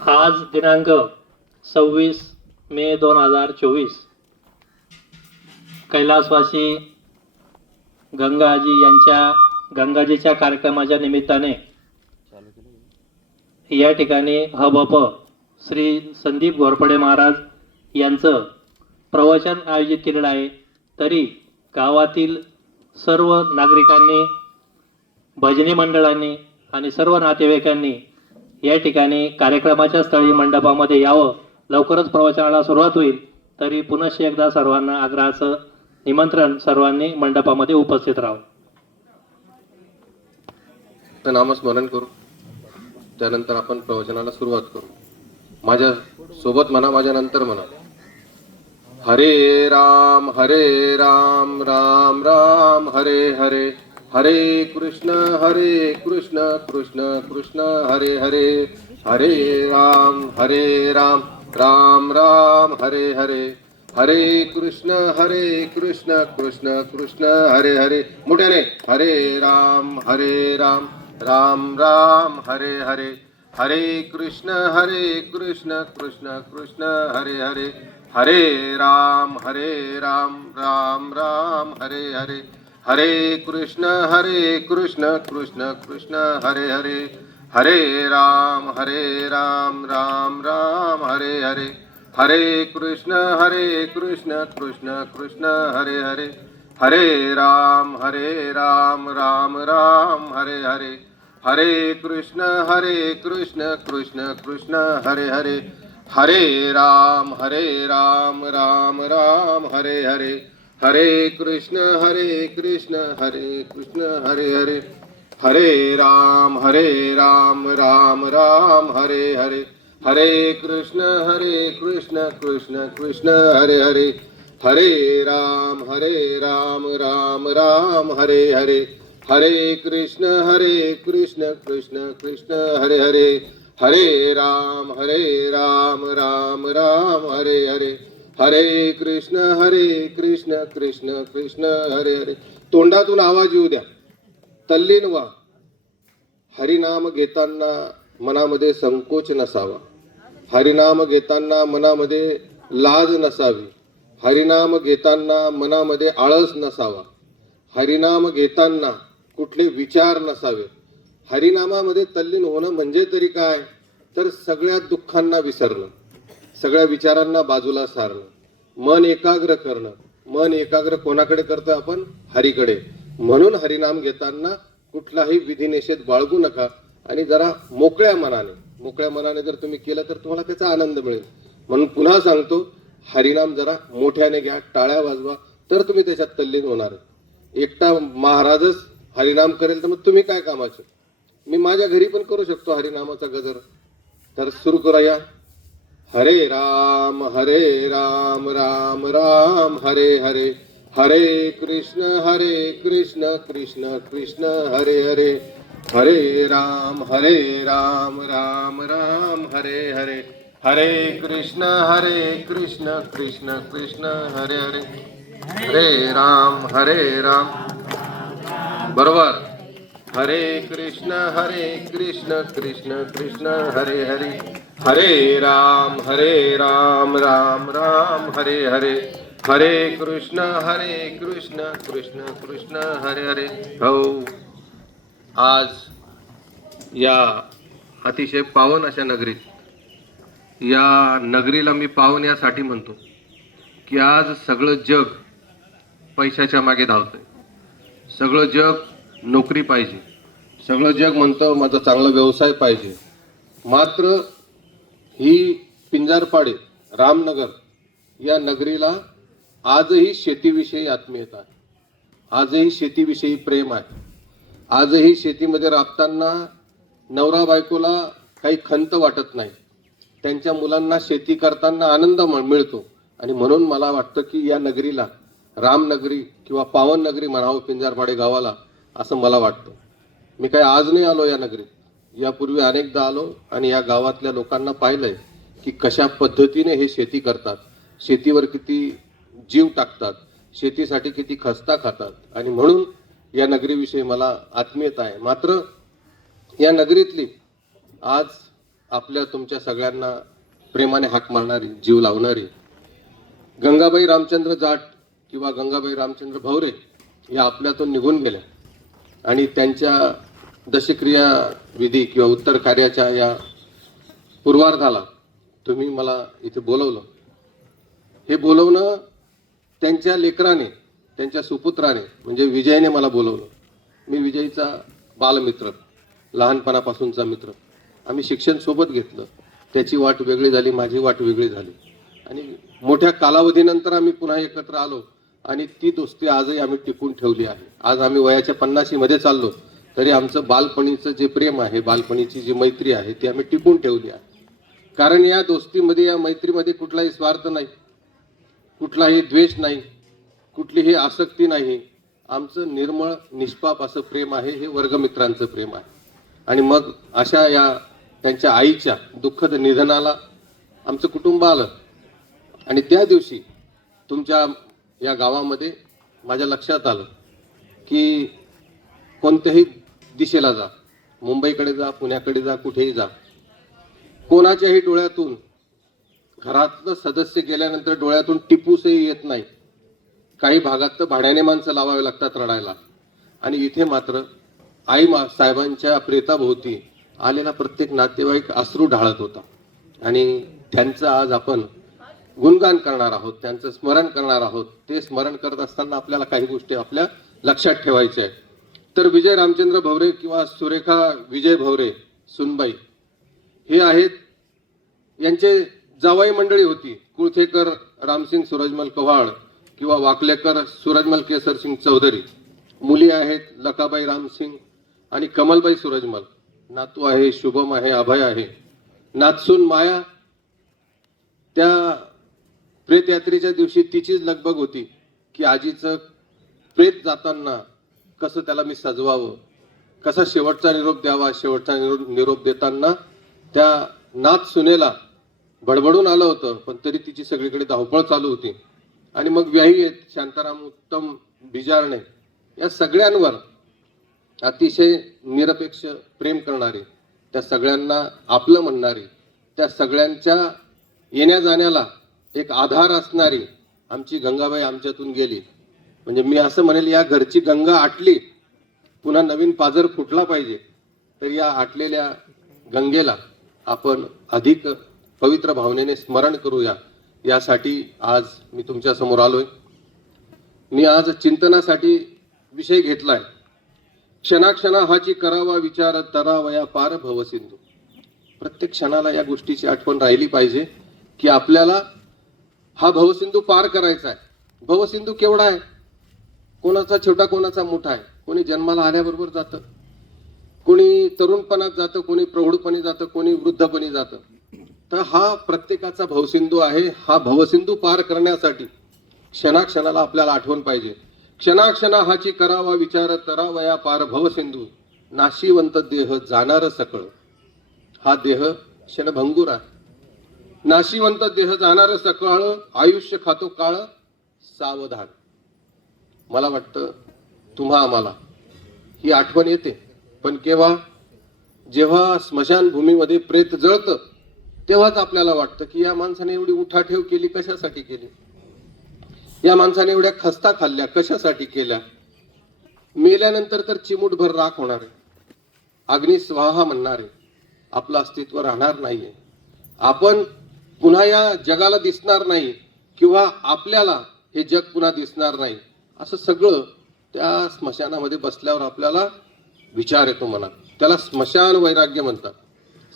आज दिनांक 26 मे 2024 कैलासवासी गंगाजी यांच्या गंगाजीच्या कार्यक्रमाच्या निमित्ताने या ठिकाणी हबप श्री संदीप घोरपडे महाराज यांचं प्रवचन आयोजित केलेलं आहे. तरी गावातील सर्व नागरिकांनी, भजनी मंडळांनी आणि सर्व नातेवाईकांनी या ठिकाणी कार्यक्रमाच्या स्थळी मंडपामध्ये यावं. लवकरच प्रवचनाला सुरुवात होईल. तरी पुनश्च एकदा सर्वांना आग्रहाचं निमंत्रण, सर्वांनी मंडपामध्ये उपस्थित राहावं. नामस्मरण करू, त्यानंतर आपण प्रवचनाला सुरुवात करू. माझ्या सोबत म्हणा, माझ्या नंतर म्हणा. हरे राम राम राम हरे हरे, हरे कृष्ण कृष्ण कृष्ण हरे हरे, हरे राम राम राम हरे हरे, हरे कृष्ण कृष्ण कृष्ण हरे हरे. मोठ्याने हरे राम राम राम हरे हरे, हरे कृष्ण कृष्ण कृष्ण हरे हरे, हरे राम राम राम हरे हरे, हरे कृष्ण कृष्ण कृष्ण हरे हरे, हरे राम राम राम हरे हरे, हरे कृष्ण कृष्ण कृष्ण हरे हरे, हरे राम राम राम हरे हरे, हरे कृष्ण कृष्ण कृष्ण हरे हरे, हरे राम राम राम हरे हरे, हरे कृष्ण कृष्ण हरे हरे, हरे राम राम राम हरे हरे, हरे कृष्ण कृष्ण कृष्ण हरे हरे, हरे राम राम राम हरे हरे, हरे कृष्ण कृष्ण कृष्ण हरे हरे, हरे राम राम राम हरे हरे, हरे कृष्ण कृष्ण कृष्ण हरे हरे. तोंडातून आवाज येऊ द्या, तल्लीन व्हा. हरिनाम घेताना मनामध्ये संकोच नसावा, हरिनाम घेताना मनामध्ये लाज नसावी, हरिनाम घेताना मनामध्ये आळस नसावा, हरिनाम घेताना कुठले विचार नसावे. हरिनामामध्ये तल्लीन होणं म्हणजे तरी काय, तर सगळ्या दुःखांना विसरणं, सगळ्या विचारांना बाजूला सारणं, मन एकाग्र करणं. मन एकाग्र कोणाकडे करतं आपण? हरीकडे. म्हणून हरिनाम घेताना कुठलाही विधिनिषेध बाळगू नका आणि जरा मोकळ्या मनाने जर तुम्ही केलं तर तुम्हाला त्याचा आनंद मिळेल. म्हणून पुन्हा सांगतो, हरिनाम जरा मोठ्याने घ्या, टाळ्या वाजवा, तर तुम्ही त्याच्यात तल्लीन होणार. एकटा महाराजच हरिनाम करेल तर मग तुम्ही काय कामाचे? मी माझ्या घरी पण करू शकतो हरिनामाचा गजर. तर सुरू करूया. हरे राम राम राम हरे हरे, हरे कृष्ण कृष्ण कृष्ण हरे हरे, हरे राम राम राम हरे हरे, हरे कृष्ण कृष्ण कृष्ण हरे हरे, हरे राम बरोबर. हरे कृष्ण कृष्ण कृष्ण हरे हरे, हरे राम राम राम हरे हरे, हरे कृष्ण कृष्ण कृष्ण हरे हरे. हो, आज या अतिशय पावन अशा नगरीत, या नगरीला मी पावन यासाठी म्हणतो की आज सगळं जग पैशाच्या मागे धावतंय. सगळं जग नोकरी पाहिजे, सगळं जग म्हणतं माझा चांगला व्यवसाय पाहिजे. मात्र ही पिंजारपाडे रामनगर या नगरीला आजही शेतीविषयी आत्मीयता आहे, आजही शेतीविषयी प्रेम आहे. आजही शेतीमध्ये राबताना नवरा बायकोला काही खंत वाटत नाही, त्यांच्या मुलांना शेती करताना आनंद मिळतो. आणि म्हणून मला वाटतं की या नगरीला रामनगरी किंवा पावन नगरी म्हणावं पिंजारपाडे गावाला, असं मला वाटतं. मी काही आज नाही आलो या नगरीत, यापूर्वी अनेकदा आलो आणि या गावातल्या लोकांना पाहिलंय की कशा पद्धतीने हे शेती करतात, शेतीवर किती जीव टाकतात, शेतीसाठी किती खस्ता खातात. आणि म्हणून या नगरीविषयी मला आत्मीयता आहे. मात्र या नगरीतली आज आपल्या तुमच्या सगळ्यांना प्रेमाने हाक मारणारी, जीव लावणारी गंगाबाई रामचंद्र जाट किंवा गंगाबाई रामचंद्र भवरे या आपल्यातून निघून गेल्या आणि त्यांच्या दशक्रिया विधी किंवा उत्तर कार्याच्या या पूर्वार्धाला तुम्ही मला इथे बोलवलं. हे बोलवणं त्यांच्या लेकराने, त्यांच्या सुपुत्राने म्हणजे विजयने मला बोलवलं. मी विजयचा बालमित्र, लहानपणापासूनचा मित्र. आम्ही शिक्षण सोबत घेतलं. त्याची वाट वेगळी झाली, माझी वाट वेगळी झाली आणि मोठ्या कालावधीनंतर आम्ही पुन्हा एकत्र आलो आणि ती दोस्ती आजही आम्ही टिकून ठेवली आहे. आज आम्ही वयाच्या 50 मध्ये चाललो तरी आमचं बालपणीचं जे प्रेम आहे, बालपणीची जी मैत्री आहे ती आम्ही टिकून ठेवली आहे. कारण या दोस्तीमध्ये, या मैत्रीमध्ये कुठलाही स्वार्थ नाही, कुठलाही द्वेष नाही, कुठलीही आसक्ती नाही. आमचं निर्मळ निष्पाप असं प्रेम आहे. हे वर्गमित्रांचं प्रेम आहे. आणि मग अशा या त्यांच्या आईच्या दुःखद निधनाला आमचं कुटुंब आलं आणि त्या दिवशी तुमच्या या गावामध्ये माझ्या लक्षात आलं की कोणत्याही दिशेला जा, मुंबईकडे जा, पुण्याकडे जा, कुठेही जा, कोणाच्याही डोळ्यातून, घरातलं सदस्य गेल्यानंतर डोळ्यातून टिपूसही येत नाही. काही भागात तर भाड्याने माणसं लावावे लागतात रडायला. आणि इथे मात्र आई साहेबांच्या प्रेताभोवती आलेला प्रत्येक नातेवाईक अश्रू ढाळत होता. आणि त्यांचं आज आपण गुणगान करणार आहोत, त्यांचं स्मरण करणार आहोत. ते स्मरण करत असताना आपल्याला काही गोष्टी आपल्या लक्षात ठेवायच्या आहेत. तर विजय रामचंद्र भवरे किंवा सुरेखा विजय भवरे सुनबाई हे आहेत. यांचे जावई मंडळी होती कुळथेकर रामसिंग सूरजमल कव्हाळ किंवा वाकलेकर सूरजमल केसरसिंग चौधरी. मुली आहेत लकाबाई रामसिंग आणि कमलबाई सूरजमल. नातू आहे, शुभम आहे, अभय आहे. नातसून माया त्या प्रेतयात्रेच्या दिवशी तिचीच लगबग होती की आजीचं प्रेत जाताना कसं त्याला मी सजवावं, कसा शेवटचा निरोप द्यावा. शेवटचा निरोप देताना त्या नात सुनेला बडबडून आलं होतं, पण तरी तिची सगळीकडे धावपळ चालू होती. आणि मग व्याही आहेत शांताराम उत्तम बिजारणे. या सगळ्यांवर अतिशय निरपेक्ष प्रेम करणारे, त्या सगळ्यांना आपलं म्हणणारी, त्या सगळ्यांच्या येण्या जाण्याला एक आधार असणारी आमची गंगाबाई आमच्यातून गेली. म्हणजे मी असं म्हणेल, या घरची गंगा आटली, पुन्हा नवीन पाझर फुटला पाहिजे. तर या आटलेल्या गंगेला आपण अधिक पवित्र भावनेने स्मरण करूया. यासाठी आज मी तुमच्या समोर आलोय. मी आज चिंतनासाठी विषय घेतलाय, क्षणाक्षणा हाची करावा विचार तरावया पार भवसिंधू. प्रत्येक क्षणाला या गोष्टीची आठवण राहिली पाहिजे की आपल्याला हा भवसिंधू पार करायचा आहे. भवसिंधू केवढा आहे, कोणाचा छोटा कोणाचा मोठा आहे. कोणी जन्माला आल्याबरोबर जातं, कोणी तरुणपणात जातं, कोणी प्रौढपणी जातं, कोणी वृद्धपणी जातं. तर हा प्रत्येकाचा भवसिंधू आहे. हा भवसिंधू पार करण्यासाठी क्षणाक्षणाला आपल्याला आठवण पाहिजे. क्षणाक्षणा हाची करावा विचार तरावया पार भवसिंधू. नाशिवंत देह जाणार सकळ. हा देह क्षणभंगूर आहे. नाशिवंत देह जाणार सकळ, आयुष्य खातो काळ सावधान. मला वाटतं तुम्हा आम्हाला ही आठवण येते, पण केव्हा, जेव्हा स्मशानभूमीमध्ये प्रेत जळतं तेव्हाच आपल्याला वाटतं की या माणसाने एवढी उठाठेव केली कशासाठी केली, या माणसाने एवढ्या खस्ता खाल्ल्या कशासाठी केल्या. मेल्यानंतर तर चिमूटभर राख होणार आहे, अग्नी स्वाहा म्हणणार आहे, आपलं अस्तित्व राहणार नाहीये. आपण पुन्हा या जगाला दिसणार नाही किंवा आपल्याला हे जग पुन्हा दिसणार नाही. असं सगळं त्या स्मशानामध्ये बसल्यावर आपल्याला विचार येतो मनात. त्याला स्मशान वैराग्य म्हणतात.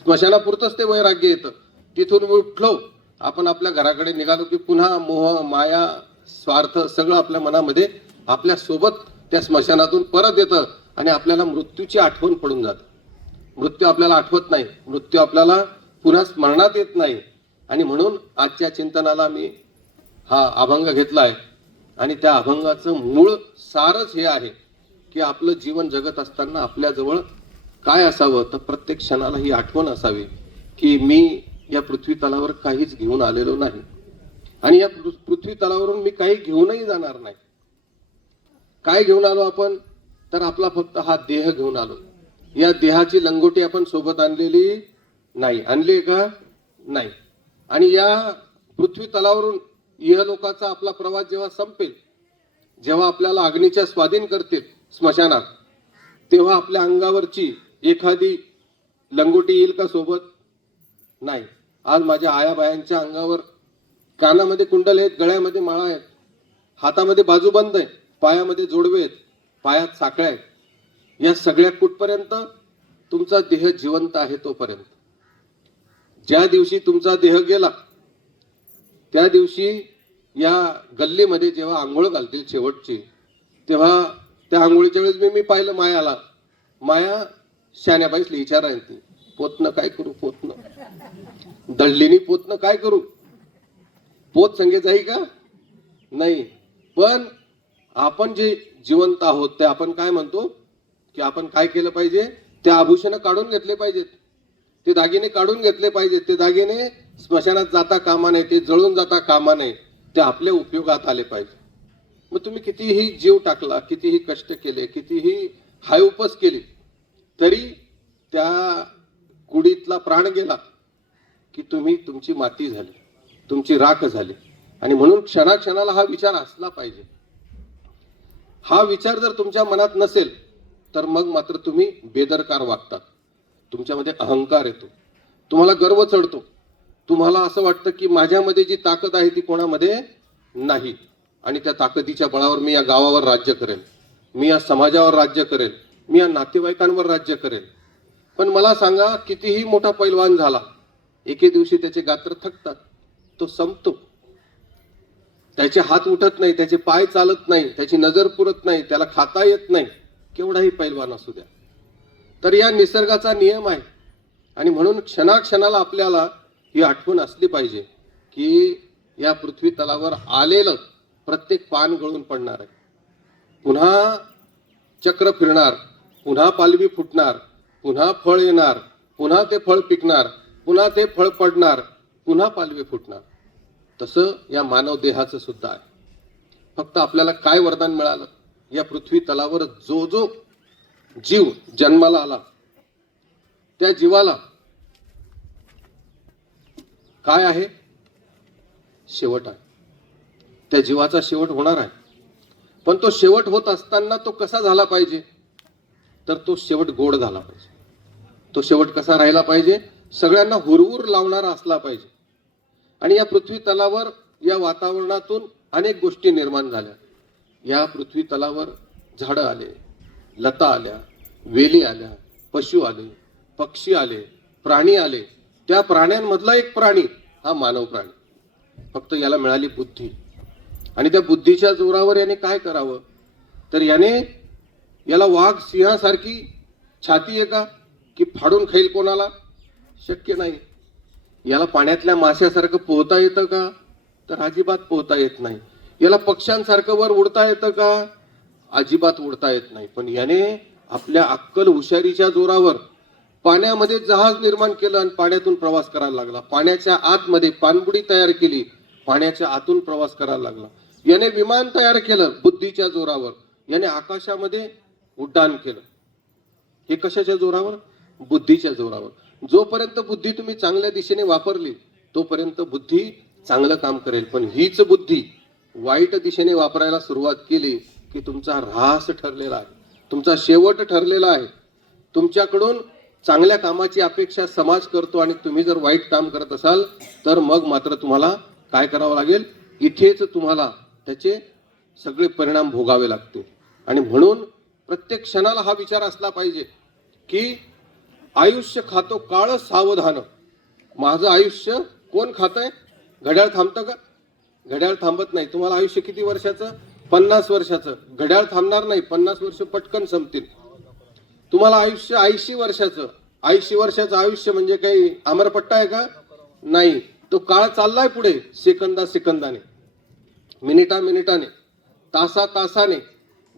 स्मशानापुरतंच ते वैराग्य येतं. तिथून उठलो आपण आपल्या घराकडे निघालो की पुन्हा मोह माया स्वार्थ सगळं आपल्या मनामध्ये आपल्या सोबत त्या स्मशानातून परत येतं आणि आपल्याला मृत्यूची आठवण पडून जातं. मृत्यू आपल्याला आठवत नाही, मृत्यू आपल्याला पुन्हा स्मरणात येत नाही. आणि म्हणून आजच्या चिंतनाला मी हा अभंग घेतलाय. आणि त्या अभंगाचं मूळ सारच हे आहे की आपलं जीवन जगत असताना आपल्याजवळ काय असावं, तर प्रत्येक क्षणाला ही आठवण असावी की मी या पृथ्वी तलावर काहीच घेऊन आलेलो नाही आणि या पृथ्वी तलावरून मी काही घेऊनही जाणार नाही. काय घेऊन आलो आपण, तर आपला फक्त हा देह घेऊन आलो. या देहाची लंगोटी आपण सोबत आणलेली नाही. आणली का? नाही. आणि या पृथ्वी तलावरून इहलोकाचा आपला प्रवास जेव्हा संपेल, जेव्हा आपल्याला अग्नीच्या स्वाधीन करतील स्मशानात, तेव्हा आपल्या अंगावरची एखादी लंगोटी येईल का सोबत? नाही. आज माझ्या आयाबायांच्या अंगावर कानामध्ये कुंडल आहेत, गळ्यामध्ये माळा आहेत, हातामध्ये बाजूबंद आहे, पायामध्ये जोडवे आहेत, पायात साखळ्या आहेत. या सगळ्या कुठपर्यंत? तुमचा देह जिवंत आहे तोपर्यंत. ज्या दिवशी तुमचा देह गेला, त्या दिवशी या गल्लीमध्ये जेव्हा आंघोळ घालतील शेवटची, तेव्हा त्या आंघोळीच्या वेळेस मी पाहिलं मायाला. माया शान्या बाईसली विचारायला ती, पोतनं काय करू? पोतनं दळलीनी पोतनं काय करू? पोत संगे जाई का? नाही. पण आपण जे जिवंत आहोत ते आपण काय म्हणतो की आपण काय केलं पाहिजे? ते आभूषण काढून घेतले पाहिजेत, ते दागिने काढून घेतले पाहिजेत. ते दागिने स्मशानात जाता कामा नये, ते जळून जाता कामा नये, ते आपल्या उपयोगात आले पाहिजे. मग तुम्ही कितीही जीव टाकला, कितीही कष्ट केले, कितीही हायउपस केली, तरी त्या कुडीतला प्राण गेला की तुमची माती झाली, तुमची राख झाली. आणि म्हणून क्षणाक्षणाला हा विचार असला पाहिजे. हा विचार जर तुमच्या मनात नसेल तर मग मात्र तुम्ही बेदरकार वागतात. तुमच्यामध्ये अहंकार येतो, तुम्हाला गर्व चढतो, तुम्हाला असं वाटतं की माझ्यामध्ये जी ताकद आहे ती कोणामध्ये नाही, आणि त्या ताकदीच्या बळावर मी या गावावर राज्य करेल, मी या समाजावर राज्य करेल, मी या नातेवाईकांवर राज्य करेल. पण मला सांगा, कितीही मोठा पैलवान झाला, एके दिवशी त्याचे गात्र थकतात, तो संपतो, त्याचे हात उठत नाही, त्याचे पाय चालत नाही, त्याची नजर पुरत नाही, त्याला खाता येत नाही, केवढाही पैलवान असू द्या. तर या निसर्गाचा नियम आहे. आणि म्हणून क्षणाक्षणाला आपल्याला ही आठवण असली पाहिजे की या पृथ्वी तलावर आलेलं प्रत्येक पान गळून पडणार आहे, पुन्हा चक्र फिरणार, पुन्हा पालवी फुटणार, पुन्हा फळ येणार, पुन्हा ते फळ पिकणार, पुन्हा ते फळ पडणार, पुन्हा पालवी फुटणार. तसं या मानव देहाचं सुद्धा आहे. फक्त आपल्याला काय वरदान मिळालं? या पृथ्वी तलावर जो जो जीव जन्माला आला, त्या जीवाला काय आहे? शेवट आहे. त्या जीवाचा शेवट होणार आहे. पण तो शेवट होत असताना तो कसा झाला पाहिजे? तर तो शेवट गोड झाला पाहिजे. तो शेवट कसा राहिला पाहिजे? सगळ्यांना हुरहुर लावणारा असला पाहिजे. आणि या पृथ्वी तलावर, या वातावरणातून अनेक गोष्टी निर्माण झाल्या. या पृथ्वी तलावर झाडं आले, लता आल्या, वेली आल्या, पशु आले, पक्षी आले, प्राणी आले. त्या प्राण्यांमधला एक प्राणी हा मानव प्राणी. फक्त याला मिळाली बुद्धी. आणि त्या बुद्धीच्या जोरावर याने काय करावं? तर याला वाघ सिंहासारखी छाती आहे का की फाडून खाईल कोणाला? शक्य नाही. याला पाण्यातल्या माश्यासारखं पोहता येतं का? तर अजिबात पोहता येत नाही. याला पक्ष्यांसारखं वर उडता येतं का? अजिबात उडता येत नाही. पण याने आपल्या अक्कल हुशारीच्या जोरावर पाण्यामध्ये जहाज निर्माण केलं आणि पाण्यातून प्रवास करायला लागला. पाण्याच्या आतमध्ये पाणबुडी तयार केली, पाण्याच्या आतून प्रवास करायला लागला. याने विमान तयार केलं बुद्धीच्या जोरावर. याने आकाशामध्ये उड्डाण केलं. हे कशाच्या जोरावर? बुद्धीच्या जोरावर. जोपर्यंत बुद्धी तुम्ही चांगल्या दिशेने वापरली तोपर्यंत बुद्धी चांगलं काम करेल. पण हीच बुद्धी वाईट दिशेने वापरायला सुरुवात केली की तुमचा ऱ्हास ठरलेला आहे, तुमचा शेवट ठरलेला आहे. तुमच्याकडून चांगल्या कामाची अपेक्षा समाज करतो आणि तुम्ही जर वाईट काम करत असाल तर मग मात्र तुम्हाला काय करावं लागेल? इथेच तुम्हाला त्याचे सगळे परिणाम भोगावे लागतील. आणि म्हणून प्रत्येक क्षणाला हा विचार असला पाहिजे की आयुष्य खातो काळ सावधान. माझं आयुष्य कोण खातंय? घड्याळ थांबतं का? घड्याळ थांबत नाही. तुम्हाला आयुष्य किती वर्षाचं? 50 वर्षाचं. घड्याळ थांबणार नाही. 50 वर्ष पटकन संपतील. तुम्हाला आयुष्य 80 वर्षाचं. 80 वर्षाचं आयुष्य म्हणजे काही अमरपट्टा आहे का? नाही. तो काळ चाललाय पुढे, सेकंदा सेकंदाने, मिनिटा मिनिटाने, तासा तासाने,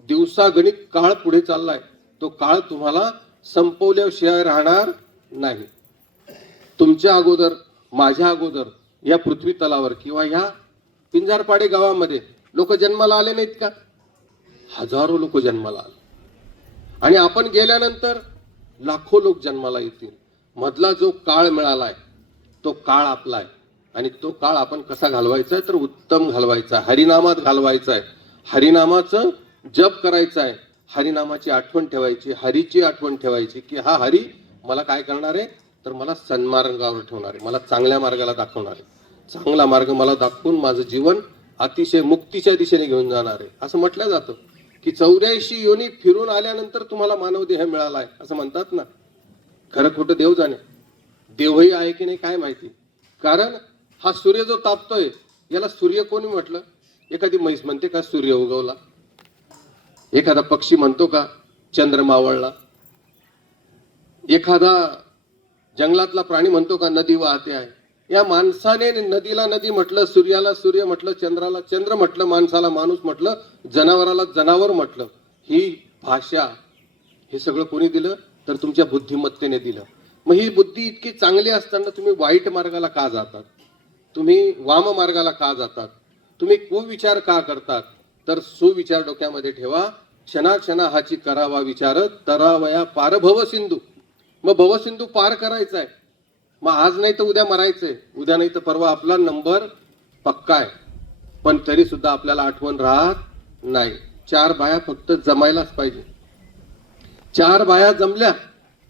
दिवसागणिक काळ पुढे चाललाय. तो काळ तुम्हाला संपवल्याशिवाय राहणार नाही. तुमच्या अगोदर, माझ्या अगोदर या पृथ्वी तलावर किंवा ह्या पिंजारपाडे गावामध्ये लोक जन्माला आले नाहीत का? हजारो लोक जन्माला आले. आणि आपण गेल्यानंतर लाखो लोक जन्माला येतील. मधला जो काळ मिळालाय तो काळ आपला आहे आणि तो काळ आपण कसा घालवायचा आहे तर उत्तम घालवायचा, हरिनामात घालवायचा आहे, हरिनामाचं जप करायचं आहे, हरिनामाची आठवण ठेवायची, हरीची आठवण ठेवायची की हा हरी मला काय करणार आहे तर मला सन्मार्गावर ठेवणार आहे, मला चांगल्या मार्गाला दाखवणार आहे, चांगला मार्ग मला दाखवून माझं जीवन अतिशय मुक्तीच्या दिशेने घेऊन जाणार आहे. असं म्हटलं जातं की 84 योनी फिरून आल्यानंतर तुम्हाला मानव देह मिळाला आहे असं म्हणतात ना. खरं खोटं देव जाणे, देवही आहे की नाही काय माहिती. कारण हा सूर्य जो तापतोय याला सूर्य कोणी म्हटलं? एखादी म्हैस म्हणते का सूर्य उगवला? एखादा पक्षी म्हणतो का चंद्र मावळला? एखादा जंगलातला प्राणी म्हणतो का नदी वाहते आहे? या माणसाने नदीला नदी म्हटलं, सूर्याला सूर्य म्हटलं, चंद्राला चंद्र म्हटलं, माणसाला माणूस म्हटलं, जनावराला जनावर म्हटलं. ही भाषा हे सगळं कोणी दिलं तर तुमच्या बुद्धिमत्तेने दिलं. मग ही बुद्धी इतकी चांगली असताना तुम्ही वाईट मार्गाला का जातात? तुम्ही वाम मार्गाला का जातात? तुम्ही कुविचार का करतात? तर सुविचार डोक्यामध्ये ठेवा. क्षणाक्षणा हाची करावा विचार, तरावया पार भव सिंधू. मग भवसिंधू पार करायचा आहे. मग आज नाही तर उद्या मरायचंय, उद्या नाही तर परवा आपला नंबर पक्का आहे. पण तरी सुद्धा आपल्याला आठवण राहत नाही. 4 बाया फक्त जमायलाच पाहिजे. 4 बाया जमल्या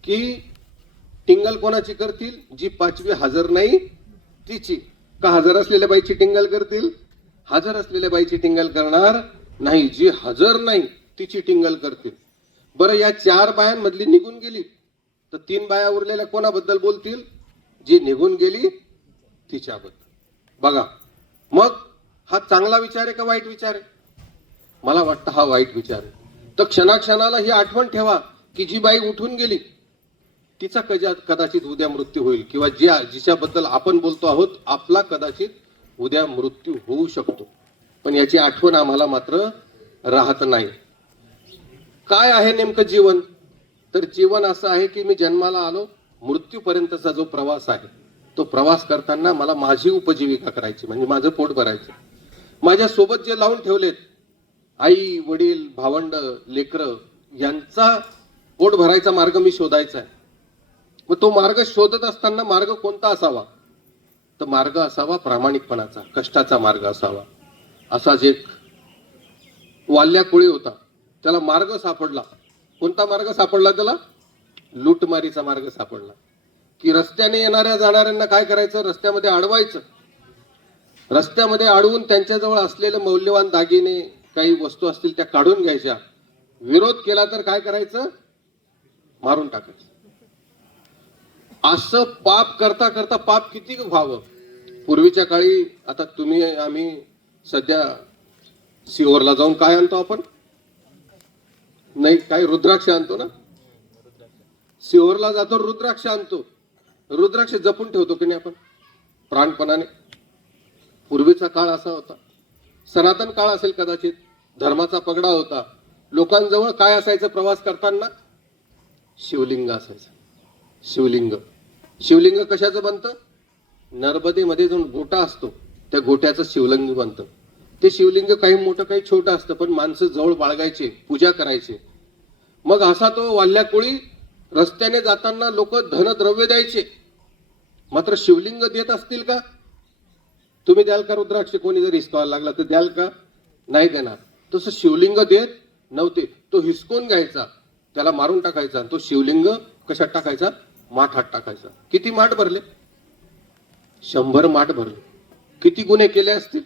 की टिंगल कोणाची करतील? जी 5वी हजर नाही तिची. का हजर असलेल्या बाईची टिंगल करतील? हजर असलेल्या बाईची टिंगल करणार नाही, जी हजर नाही तिची टिंगल करतील. बरं, या 4 बायांमधली निघून गेली तर 3 बाया उरलेल्या कोणाबद्दल बोलतील? जी निघून गेली तिच्याबद्दल. बघा, मग हा चांगला विचार आहे का वाईट विचार आहे? मला वाटतं हा वाईट विचार आहे. तर क्षणाक्षणाला ही आठवण ठेवा की जी बाई उठून गेली तिचा कदाचित उद्या मृत्यू होईल, किंवा जिच्याबद्दल आपण बोलतो आहोत आपला कदाचित उद्या मृत्यू होऊ शकतो. पण याची आठवण आम्हाला मात्र राहत नाही. काय आहे नेमकं जीवन? तर जीवन असं आहे की मी जन्माला आलो, मृत्यूपर्यंतचा जो प्रवास आहे तो प्रवास करताना मला माझी उपजीविका करायची, म्हणजे माझं पोट भरायचं. माझ्या सोबत जे लावून ठेवलेत आई वडील भावंड लेकरं, यांचा पोट भरायचा मार्ग मी शोधायचा आहे. मग तो मार्ग शोधत असताना मार्ग कोणता असावा? तर मार्ग असावा प्रामाणिकपणाचा, कष्टाचा मार्ग असावा. असाच एक वाल्या कोळी होता, त्याला मार्ग सापडला. कोणता मार्ग सापडला त्याला? लूटमारीचा मार्ग सापडला. की रस्त्याने येणाऱ्या जाणाऱ्यांना काय करायचं? रस्त्यामध्ये अडवायचं. रस्त्यामध्ये अडवून त्यांच्याजवळ असलेले मौल्यवान दागिने काही वस्तू असतील त्या काढून घ्यायच्या. विरोध केला तर काय करायचं? मारून टाकायचं. असं पाप करता करता पाप किती व्हावं. पूर्वीच्या काळी, आता तुम्ही आम्ही सध्या सिहोरला जाऊन काय आणतो आपण? नाही, काय रुद्राक्ष आणतो ना. सिहोरला जातो, रुद्राक्ष आणतो. रुद्राक्ष जपून ठेवतो की नाही आपण प्राणपणाने? पूर्वीचा काळ असा होता, सनातन काळ असेल कदाचित, धर्माचा पगडा होता. लोकांजवळ काय असायचं प्रवास करताना? शिवलिंग असायचं. शिवलिंग. शिवलिंग कशाचं बनतं? नर्मदेमध्ये जो गोटा असतो त्या गोट्याचं शिवलिंग बनतं. ते शिवलिंग काही मोठं काही छोटं असतं, पण माणसं जवळ बाळगायचे, पूजा करायचे. मग असा तो वाल्या कोळी रस्त्याने जाताना लोक धनद्रव्य द्यायचे, मात्र शिवलिंग देत असतील का? तुम्ही द्याल का रुद्राक्ष? कोणी जर हिसकावायला लागला तर द्याल का? नाही देणार. तसं शिवलिंग देत नव्हते. तो हिसकून घ्यायचा, त्याला मारून टाकायचा. तो शिवलिंग कशात टाकायचा? माठात टाकायचा. किती माठ भरले? 100 माठ भरले. किती गुन्हे केले असतील?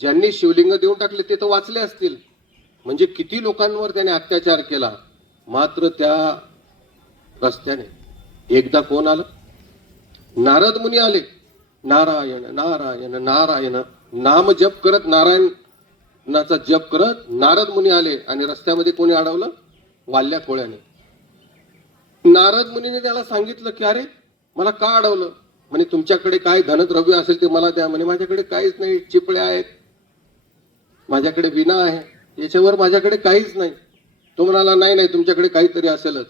ज्यांनी शिवलिंग देऊन टाकले ते तर वाचले असतील. म्हणजे किती लोकांवर त्याने अत्याचार केला. मात्र त्या रस्त्याने एकदा कोण आलं? नारद मुनी आले. नारायण नारायण नारायण नाम जप करत, नारायणाचा जप करत नारद मुनी आले. आणि रस्त्यामध्ये कोणी अडवलं? वाल्या कोळ्याने. नारद मुनीने त्याला सांगितलं की अरे मला का अडवलं? म्हणे तुमच्याकडे काय धनद्रव्य असेल ते मला द्या. म्हणे माझ्याकडे काहीच नाही, चिपळ्या आहेत, माझ्याकडे विना आहे, याच्यावर माझ्याकडे काहीच नाही. तो म्हणाला नाही नाही तुमच्याकडे काहीतरी असेलच.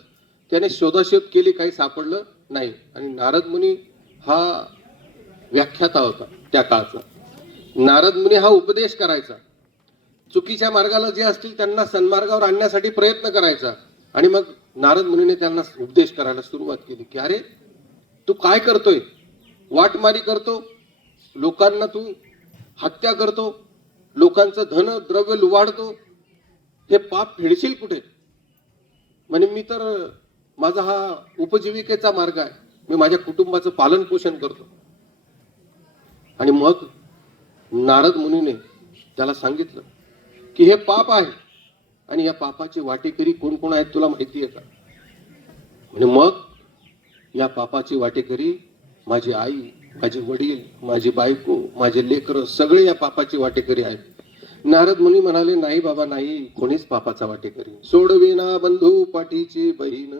त्याने शोधाशोध केली, काही सापडलं नाही. आणि नारद मुनी हा व्याख्याता होता त्या काळचा. नारद मुनी हा उपदेश करायचा. चुकीच्या मार्गाला जे असतील त्यांना सन्मार्गावर आणण्यासाठी प्रयत्न करायचा. आणि मग नारद मुनीने त्यांना उपदेश करायला सुरुवात केली की अरे तू काय करतोय? वाटमारी करतो, लोकांना तू हत्या करतो, लोकांचं धन द्रव्य लुबाडतो, हे पाप फेडशील कुठे? म्हणे मी तर माझा हा उपजीविकेचा मार्ग आहे, मी माझ्या कुटुंबाचं पालन पोषण करतो. आणि मग नारद मुनीने त्याला सांगितलं की हे पाप आहे आणि या पापाचे वाटेकरी कोण कोण आहेत तुला माहिती आहे का? म्हणजे मग या पापाची वाटेकरी माझी आई, माझे वडील, माझी बायको, माझे लेकरं सगळे या पापाची वाटेकरी आहेत. नारद मुनी म्हणाले नाही बाबा नाही, कोणीच पापाचा वाटेकरी. सोडविना बंधू पाठीची बहीण,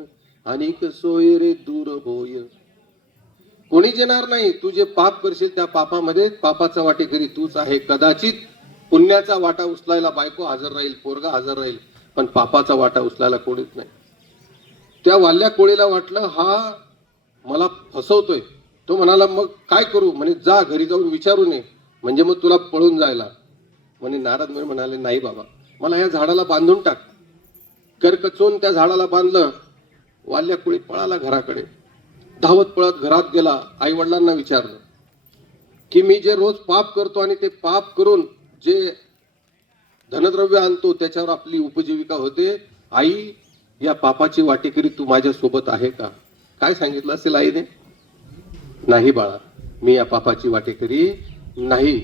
अनेक सोय रे दूर होय. कोणीच येणार नाही. तू जे पाप करशील त्या पापामध्ये पापाचा वाटेकरी तूच आहे. कदाचित पुण्याचा वाटा उचलायला बायको हजर राहील, पोरगा हजर राहील, पण पापाचा वाटा उचलायला कोणीच नाही. त्या वाल्या कोळीला वाटलं हा मला फसवतोय. तो म्हणाला मग काय करू? म्हणे जा घरी जाऊन विचारून ये, म्हणजे मग तुला पळून जायला. म्हणे नारद मुनी म्हणाले नाही बाबा, मला या झाडाला बांधून टाक. करकचून त्या झाडाला बांधलं. वाल्या कोळी पळाला घराकडे. धावत पळत घरात गेला. आई वडिलांना विचारलं की मी जे रोज पाप करतो आणि ते पाप करून जे धनद्रव्य आणतो त्याच्यावर आपली उपजीविका होते, आई या पापाची वाटेकरी तू माझ्या सोबत आहे का? काय सांगितलं असेल आईने? नाही बाळा, मी या पापाची वाटेकरी नाही.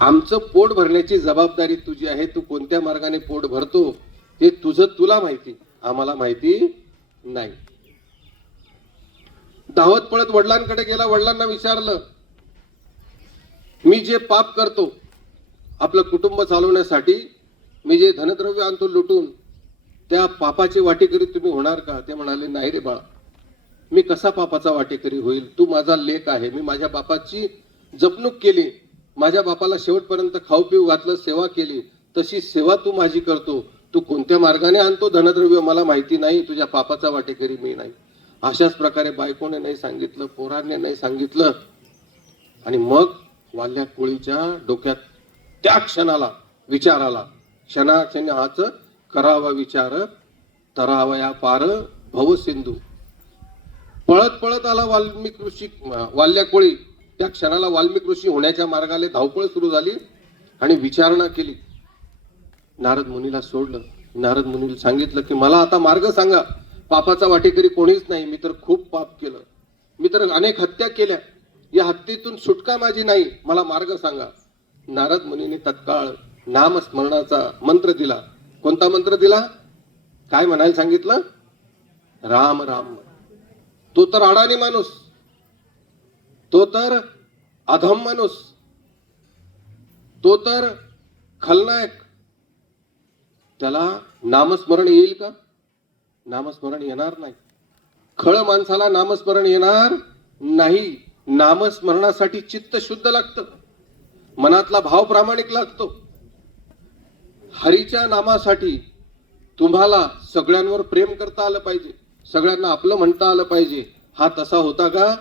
आमचं पोट भरण्याची जबाबदारी तुझी आहे. तू कोणत्या मार्गाने पोट भरतो ते तुझं तुला माहिती, आम्हाला माहिती नाही. धावत पळत वडिलांकडे गेला. वडिलांना विचारलं मी जे पाप करतो आपलं कुटुंब चालवण्यासाठी, मी जे धनद्रव्य आणतो लुटून, त्या पापाची वाटेकरी तुम्ही होणार का? ते म्हणाले नाही रे बाळा, मी कसा पापाचा वाटेकरी होईल? तू माझा लेक आहे. मी माझ्या बापाची जपणूक केली, माझ्या बापाला शेवटपर्यंत खाऊ पिऊ घातलं, सेवा केली, तशी सेवा तू माझी करतो. तू कोणत्या मार्गाने आणतो धनद्रव्य मला माहिती नाही, तुझ्या पापाचा वाटेकरी मी नाही. अशाच प्रकारे बायकोने नाही सांगितलं, पोराने नाही सांगितलं. आणि मग वाल्या कोळीच्या डोक्यात त्या क्षणाला विचार आला. क्षणाक्षणी हाच करावा विचार, तरावया पार भवसिंधू. पळत पळत आला वाल्मिक ऋषी. वाल्या कोळी त्या क्षणाला वाल्मिक ऋषी होण्याच्या मार्गाने धावपळ सुरू झाली आणि विचारणा केली. नारद मुनीला सोडलं. नारद मुनीला सांगितलं की मला आता मार्ग सांगा. पापाचा वाटेकरी कोणीच नाही. मी तर खूप पाप केलं, मी तर अनेक हत्या केल्या, या हत्येतून सुटका माझी नाही, मला मार्ग सांगा. नारद मुनीने तत्काळ नामस्मरणाचा मंत्र दिला. कोणता मंत्र दिला? काय म्हणायला सांगितलं? राम राम. तो तर अडाणी माणूस, तो तर अधम माणूस, तो तर खलनायक, त्याला नामस्मरण येईल का? नामस्मरण येणार नाही. खळ माणसाला नामस्मरण येणार नाही. नामस्मरणासाठी चित्त शुद्ध लागतं, मनातला भाव प्रामाणिक लागतो. हरीच्या नामासाठी तुम्हाला सगळ्यांवर प्रेम करता आलं पाहिजे, सगळ्यांना आपलं म्हणता आलं पाहिजे. हा तसा होता का?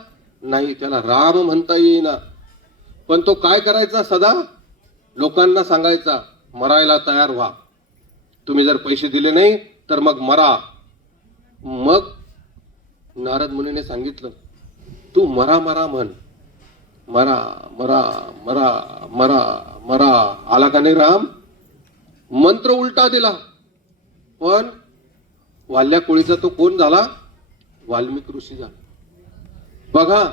नाही. त्याला राम म्हणता येईना. पण तो काय करायचा? सदा लोकांना सांगायचा मरायला तयार व्हा, तुम्ही जर पैसे दिले नाही तर मग मरा. मग नारद मुनीने सांगितलं तू मरा मरा म्हण, मरा मरा मरा मरा मरा. आला का नाही राम? मंत्र उलटा दिला. पण वाल्या कोळीचा तो कोण झाला? वाल्मिक ऋषी झाला. बघा,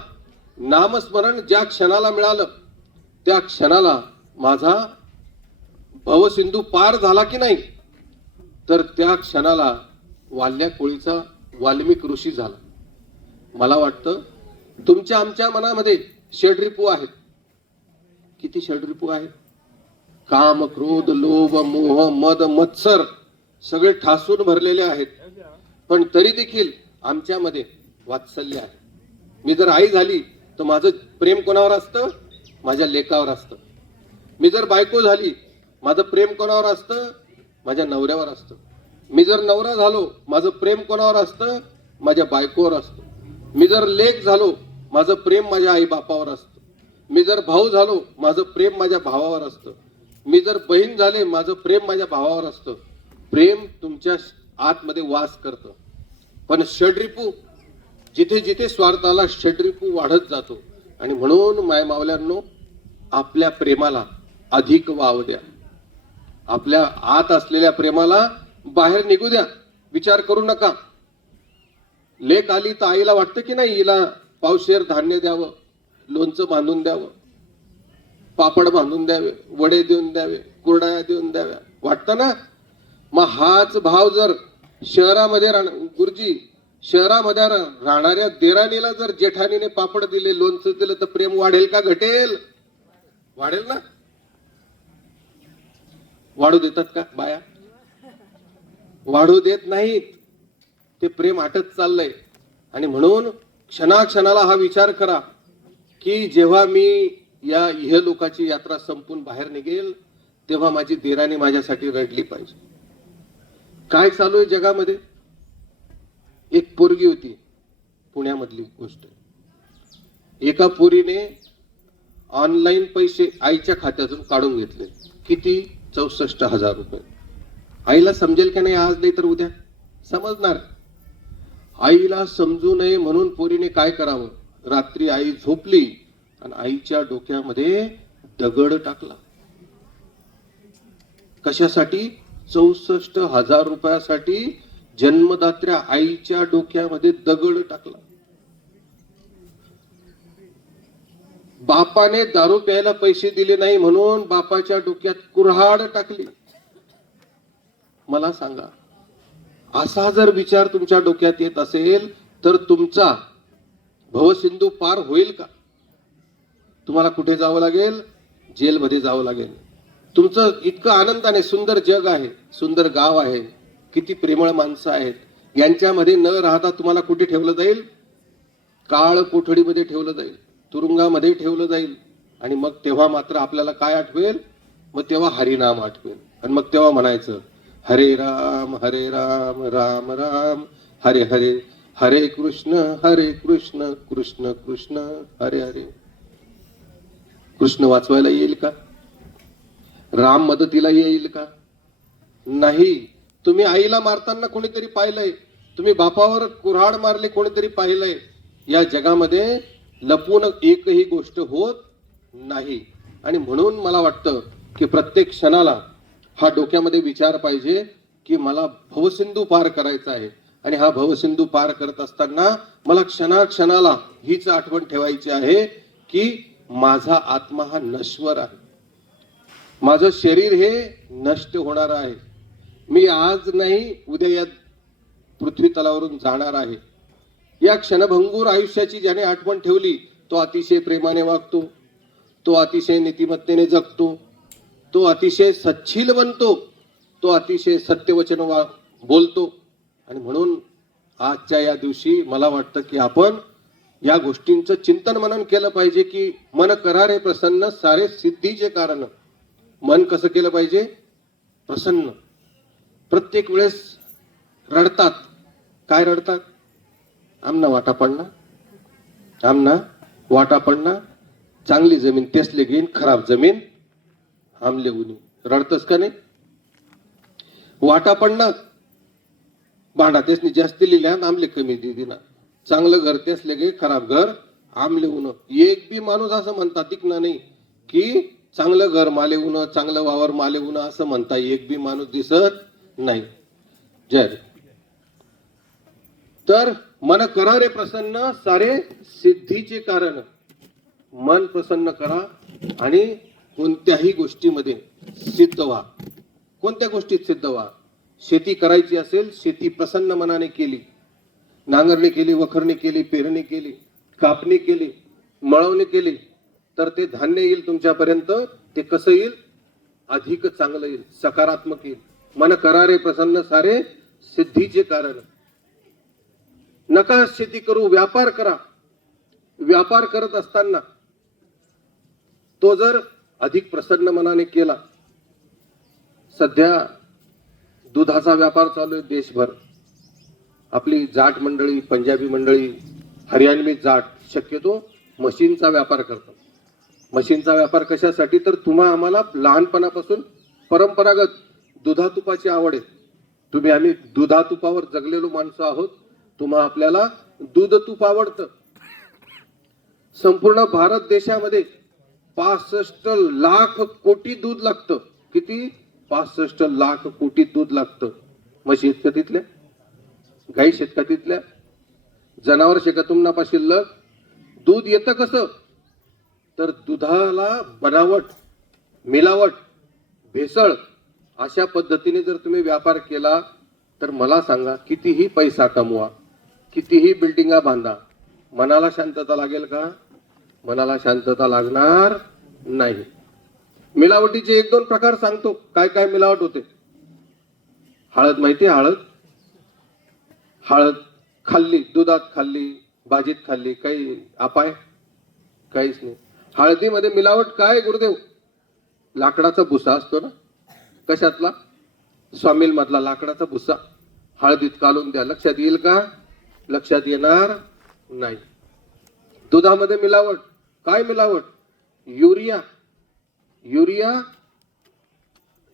नामस्मरण ज्या क्षणाला मिळालं त्या क्षणाला माझा भवसिंधू पार झाला की नाही, तर त्या क्षणाला वाल्या कोळीचा वाल्मिक ऋषी झाला. मला वाटतं तुमच्या आमच्या मनामध्ये षड्रिपू आहेत. किती षड्रिपू आहेत? काम, क्रोध, लोभ, मोह, मद, मत्सर सगळे ठासून भरलेले आहेत. पण तरी देखील आमच्यामध्ये वात्सल्य आहे. मी जर आई झाली तर माझं प्रेम कोणावर असतं? माझ्या लेकावर असतं. मी जर बायको झाली माझं प्रेम कोणावर असतं? माझ्या नवऱ्यावर असतं. मी जर नवरा झालो माझं प्रेम कोणावर असतं? माझ्या बायकोवर असतं. मी जर लेक झालो माझं प्रेम माझ्या आई बापावर असतं. मी जर भाऊ झालो माझं प्रेम माझ्या भावावर असतं. मी जर बहीण झाले माझं प्रेम माझ्या भावावर असतं. प्रेम तुमच्या आतमध्ये वास करतं. पण षड्रिपू जिथे जिथे स्वार्थाला षड्रिपू वाढत जातो. आणि म्हणून मायमावल्यांनो, आपल्या प्रेमाला अधिक वाव द्या. आपल्या आत असलेल्या प्रेमाला बाहेर निघू द्या. विचार करू नका. लेक आली तर आईला वाटतं की नाही हिला पावशेर धान्य द्यावं, लोणचं बांधून द्यावं, पापड बांधून द्यावे, वडे देऊन द्यावे, कुरडया देऊन द्याव्या, वाटतं ना? मग हाच भाव जर शहरामध्ये गुरुजी शहरामध्ये राहणाऱ्या देराणीला जर जेठानीने पापड दिले, लोणचं दिलं, तर प्रेम वाढेल का घटेल? वाढेल ना. वाढू देतात का बाया? वाढू देत नाहीत. ते प्रेम आटत चाललंय. आणि म्हणून क्षणाक्षणाला हा विचार करा की जेव्हा मी या इहलोकाची यात्रा संपून बाहेर निघेल तेव्हा माझी देराणी माझ्यासाठी रडली पाहिजे. काय चालू आहे जगामध्ये? एक पोरगी होती, पुण्यामधली गोष्ट. एका पोरीने ऑनलाईन पैसे आईच्या खात्यातून काढून घेतले. किती? 64,000 रुपये. आईला समजेल का नाही? आज नाही तर उद्या समजणार. आईला समजू नये म्हणून पोरीने काय करावं? रात्री आई झोपली आणि आईच्या डोक्यामध्ये दगड टाकला. कशासाठी? 64,000 रुपयासाठी जन्मदात्या आईच्या डोक्यामध्ये दगड टाकला. बापाने दारू प्यायला पैसे दिले नाही म्हणून बापाच्या डोक्यात कुऱ्हाड टाकली. मला सांगा, असा जर विचार तुमच्या डोक्यात येत असेल तर तुमचा भवसिंधू पार होईल का? तुम्हाला कुठे जावं लागेल? जेलमध्ये जावं लागेल. तुमचं इतकं आनंदाने सुंदर जग आहे, सुंदर गाव आहे, किती प्रेमळ माणसं आहेत, यांच्यामध्ये न राहता तुम्हाला कुठे ठेवलं जाईल? काळ कोठडीमध्ये ठेवलं जाईल, तुरुंगामध्ये ठेवलं जाईल. आणि मग तेव्हा मात्र आपल्याला काय आठवेल? मग तेव्हा हरिनाम आठवेल. आणि मग तेव्हा म्हणायचं, हरे राम राम राम हरे हरे, हरे कृष्ण कृष्ण कृष्ण हरे हरे. कृष्ण वाचवायला येईल का? राम मदतीला येईल का? नाही. तुम्ही आईला मारताना कोणीतरी पाहिलंय, तुम्ही बापावर कुऱ्हाड मारले कोणीतरी पाहिलंय. या जगामध्ये लपून एकही गोष्ट होत नाही. आणि म्हणून मला वाटतं की प्रत्येक क्षणाला हा डोक्यामध्ये विचार पाहिजे की मला भवसिंधू पार करायचा आहे. आणि हा भवसिंधू पार करत असताना मला क्षणाक्षणाला हीच आठवण ठेवायची आहे की माझा आत्मा हा नश्वर आहे, माझं शरीर हे नष्ट होणार आहे. मी आज नाही उद्या या पृथ्वी तलावरून जाणार आहे. या क्षणभंगूर आयुष्याची ज्याने आठवण ठेवली तो अतिशय प्रेमाने वागतो, तो अतिशय नीतिमत्तेने जगतो, तो अतिशय सच्छील बनतो, तो अतिशय सत्यवचन बोलतो. आणि म्हणून आजच्या या दिवशी मला वाटतं की आपण या गोष्टींचं चिंतन मनन केलं पाहिजे की मन करारे प्रसन्न सारे सिद्धीचे कारण. मन कसं केलं पाहिजे? प्रसन्न. प्रत्येक वेळेस रडतात. काय रडतात? आमना वाटा पडना, आमना वाटा पडना, चांगली जमीन तेसले घेईन, खराब जमीन आमले उनी. रडतस का नाही? वाटा पडना, भांडा तेसनी जास्त लिहिल्या आमले कमी दिना, चांगलं घर तेसले घे, खराब घर आमले उन. एक बी माणूस असं म्हणता तिकना नाही की चांगलं घर माले उन, चांगलं वावर माले उन असं म्हणता एक बी माणूस दिसत नाही. जय. तर मन करा रे प्रसन्न सारे सिद्धीचे कारण. मन प्रसन्न करा आणि कोणत्याही गोष्टीमध्ये सिद्ध व्हा. कोणत्या गोष्टीत सिद्ध व्हा? शेती करायची असेल, शेती प्रसन्न मनाने केली, नांगरणी केली, वखरणी केली, पेरणी केली, कापणी केली, मळवणी केली, तर ते धान्य येईल तुमच्यापर्यंत. ते कसं येईल? अधिक चांगलं येईल, सकारात्मक येईल. मन करा रे प्रसन्न सारे सिद्धीचे कारण. नका शेती करू, व्यापार करा. व्यापार करत असताना तो जर अधिक प्रसन्न मनाने केला. सध्या दुधाचा व्यापार चालू आहे देशभर. आपली जाट मंडळी, पंजाबी मंडळी, हरियाणवी जाट शक्यतो म्हशींचा व्यापार करतात. म्हशींचा व्यापार कशासाठी? तर तुम्हा आम्हाला लहानपणापासून परंपरागत दुधातुपाची आवड आहे. आम्ही दुधातुपावर जगलेलो माणसं आहोत. तुम्हा आपल्याला दूध तूप आवडतं. संपूर्ण भारत देशामध्ये 65 लाख कोटी दूध लागतं. किती? 65 लाख कोटी दूध लागतं. म्हशी आहेत का तिथल्या? गाई आहेत का तिथल्या? जनावर शेकातुमना शिल्लक. दूध येतं कसं? तर दुधाला बनावट, मिलावट, भेसळ अशा पद्धतीने जर तुम्ही व्यापार केला तर मला सांगा, कितीही पैसा कमवा, कितीही बिल्डिंगा बांधा, मनाला शांतता लागेल का? मनाला शांतता लागणार नाही. मिलावटीचे 1-2 प्रकार सांगतो. काय काय मिलावट होते. हळद माहिती आहे? हळद हळद खाल्ली, दुधात खाल्ली, भाजीत खाल्ली, काही अपाय? काहीच नाही. हळदीमध्ये मिलावट काय गुरुदेव? लाकडाचा भुसा असतो ना. कशातला? स्वामिल मधला लाकडाचा भुसा हळदीत कालून द्या. लक्षात येईल का? लक्षात येणार नाही. दुधामध्ये मिलावट. काय मिलावट? युरिया.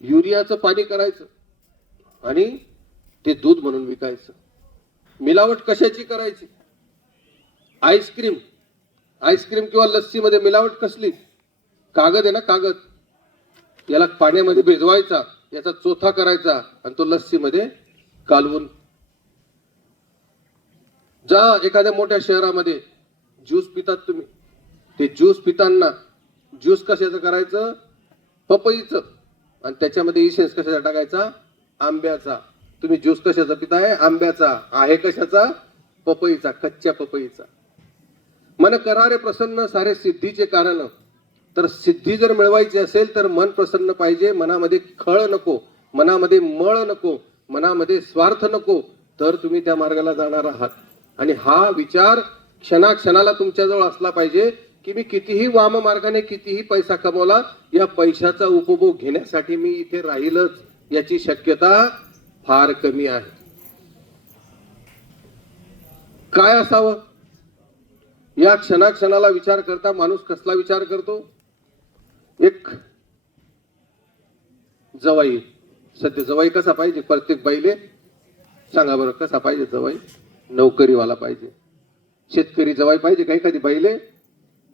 युरियाचं पाणी करायचं आणि ते दूध म्हणून विकायचं. मिलावट कशाची करायची? आईस्क्रीम किंवा लस्सीमध्ये मिलावट कसली? कागद आहे ना, कागद. याला पाण्यामध्ये भिजवायचा, याचा चोथा करायचा आणि तो लस्सीमध्ये कालवून. जा एखाद्या मोठ्या शहरामध्ये, ज्यूस पितात तुम्ही. ते ज्यूस पिताना ज्यूस कशाचं करायचं? पपईचं. आणि त्याच्यामध्ये इसेन्स कशाचा टाकायचा? आंब्याचा. तुम्ही ज्यूस कशाचा पिताय? आंब्याचा. आहे कशाचा? पपईचा, कच्च्या पपईचा. मन करारे प्रसन्न सारे सिद्धीचे कारण. तर सिद्धी जर मिळवायची असेल तर मन प्रसन्न पाहिजे. मनामध्ये खळ नको, मनामध्ये मळ नको, मनामध्ये स्वार्थ नको, तर तुम्ही त्या मार्गाला जाणार आहात. आणि हा विचार क्षणाक्षणाला तुमच्याजवळ असला पाहिजे की मी कितीही वाम मार्गाने कितीही पैसा कमवला, या पैशाचा उपभोग घेण्यासाठी मी इथे राहीलच याची शक्यता फार कमी आहे. काय असावं? या क्षणाक्षणाला विचार करता माणूस कसला विचार करतो? एक जवाई. सध्या जवाई कसा पाहिजे? प्रत्येक बाईले सांगा बरं, कसा पाहिजे जवाई? नोकरीवाला पाहिजे. शेतकरी जवाई पाहिजे का एखादी बाईले?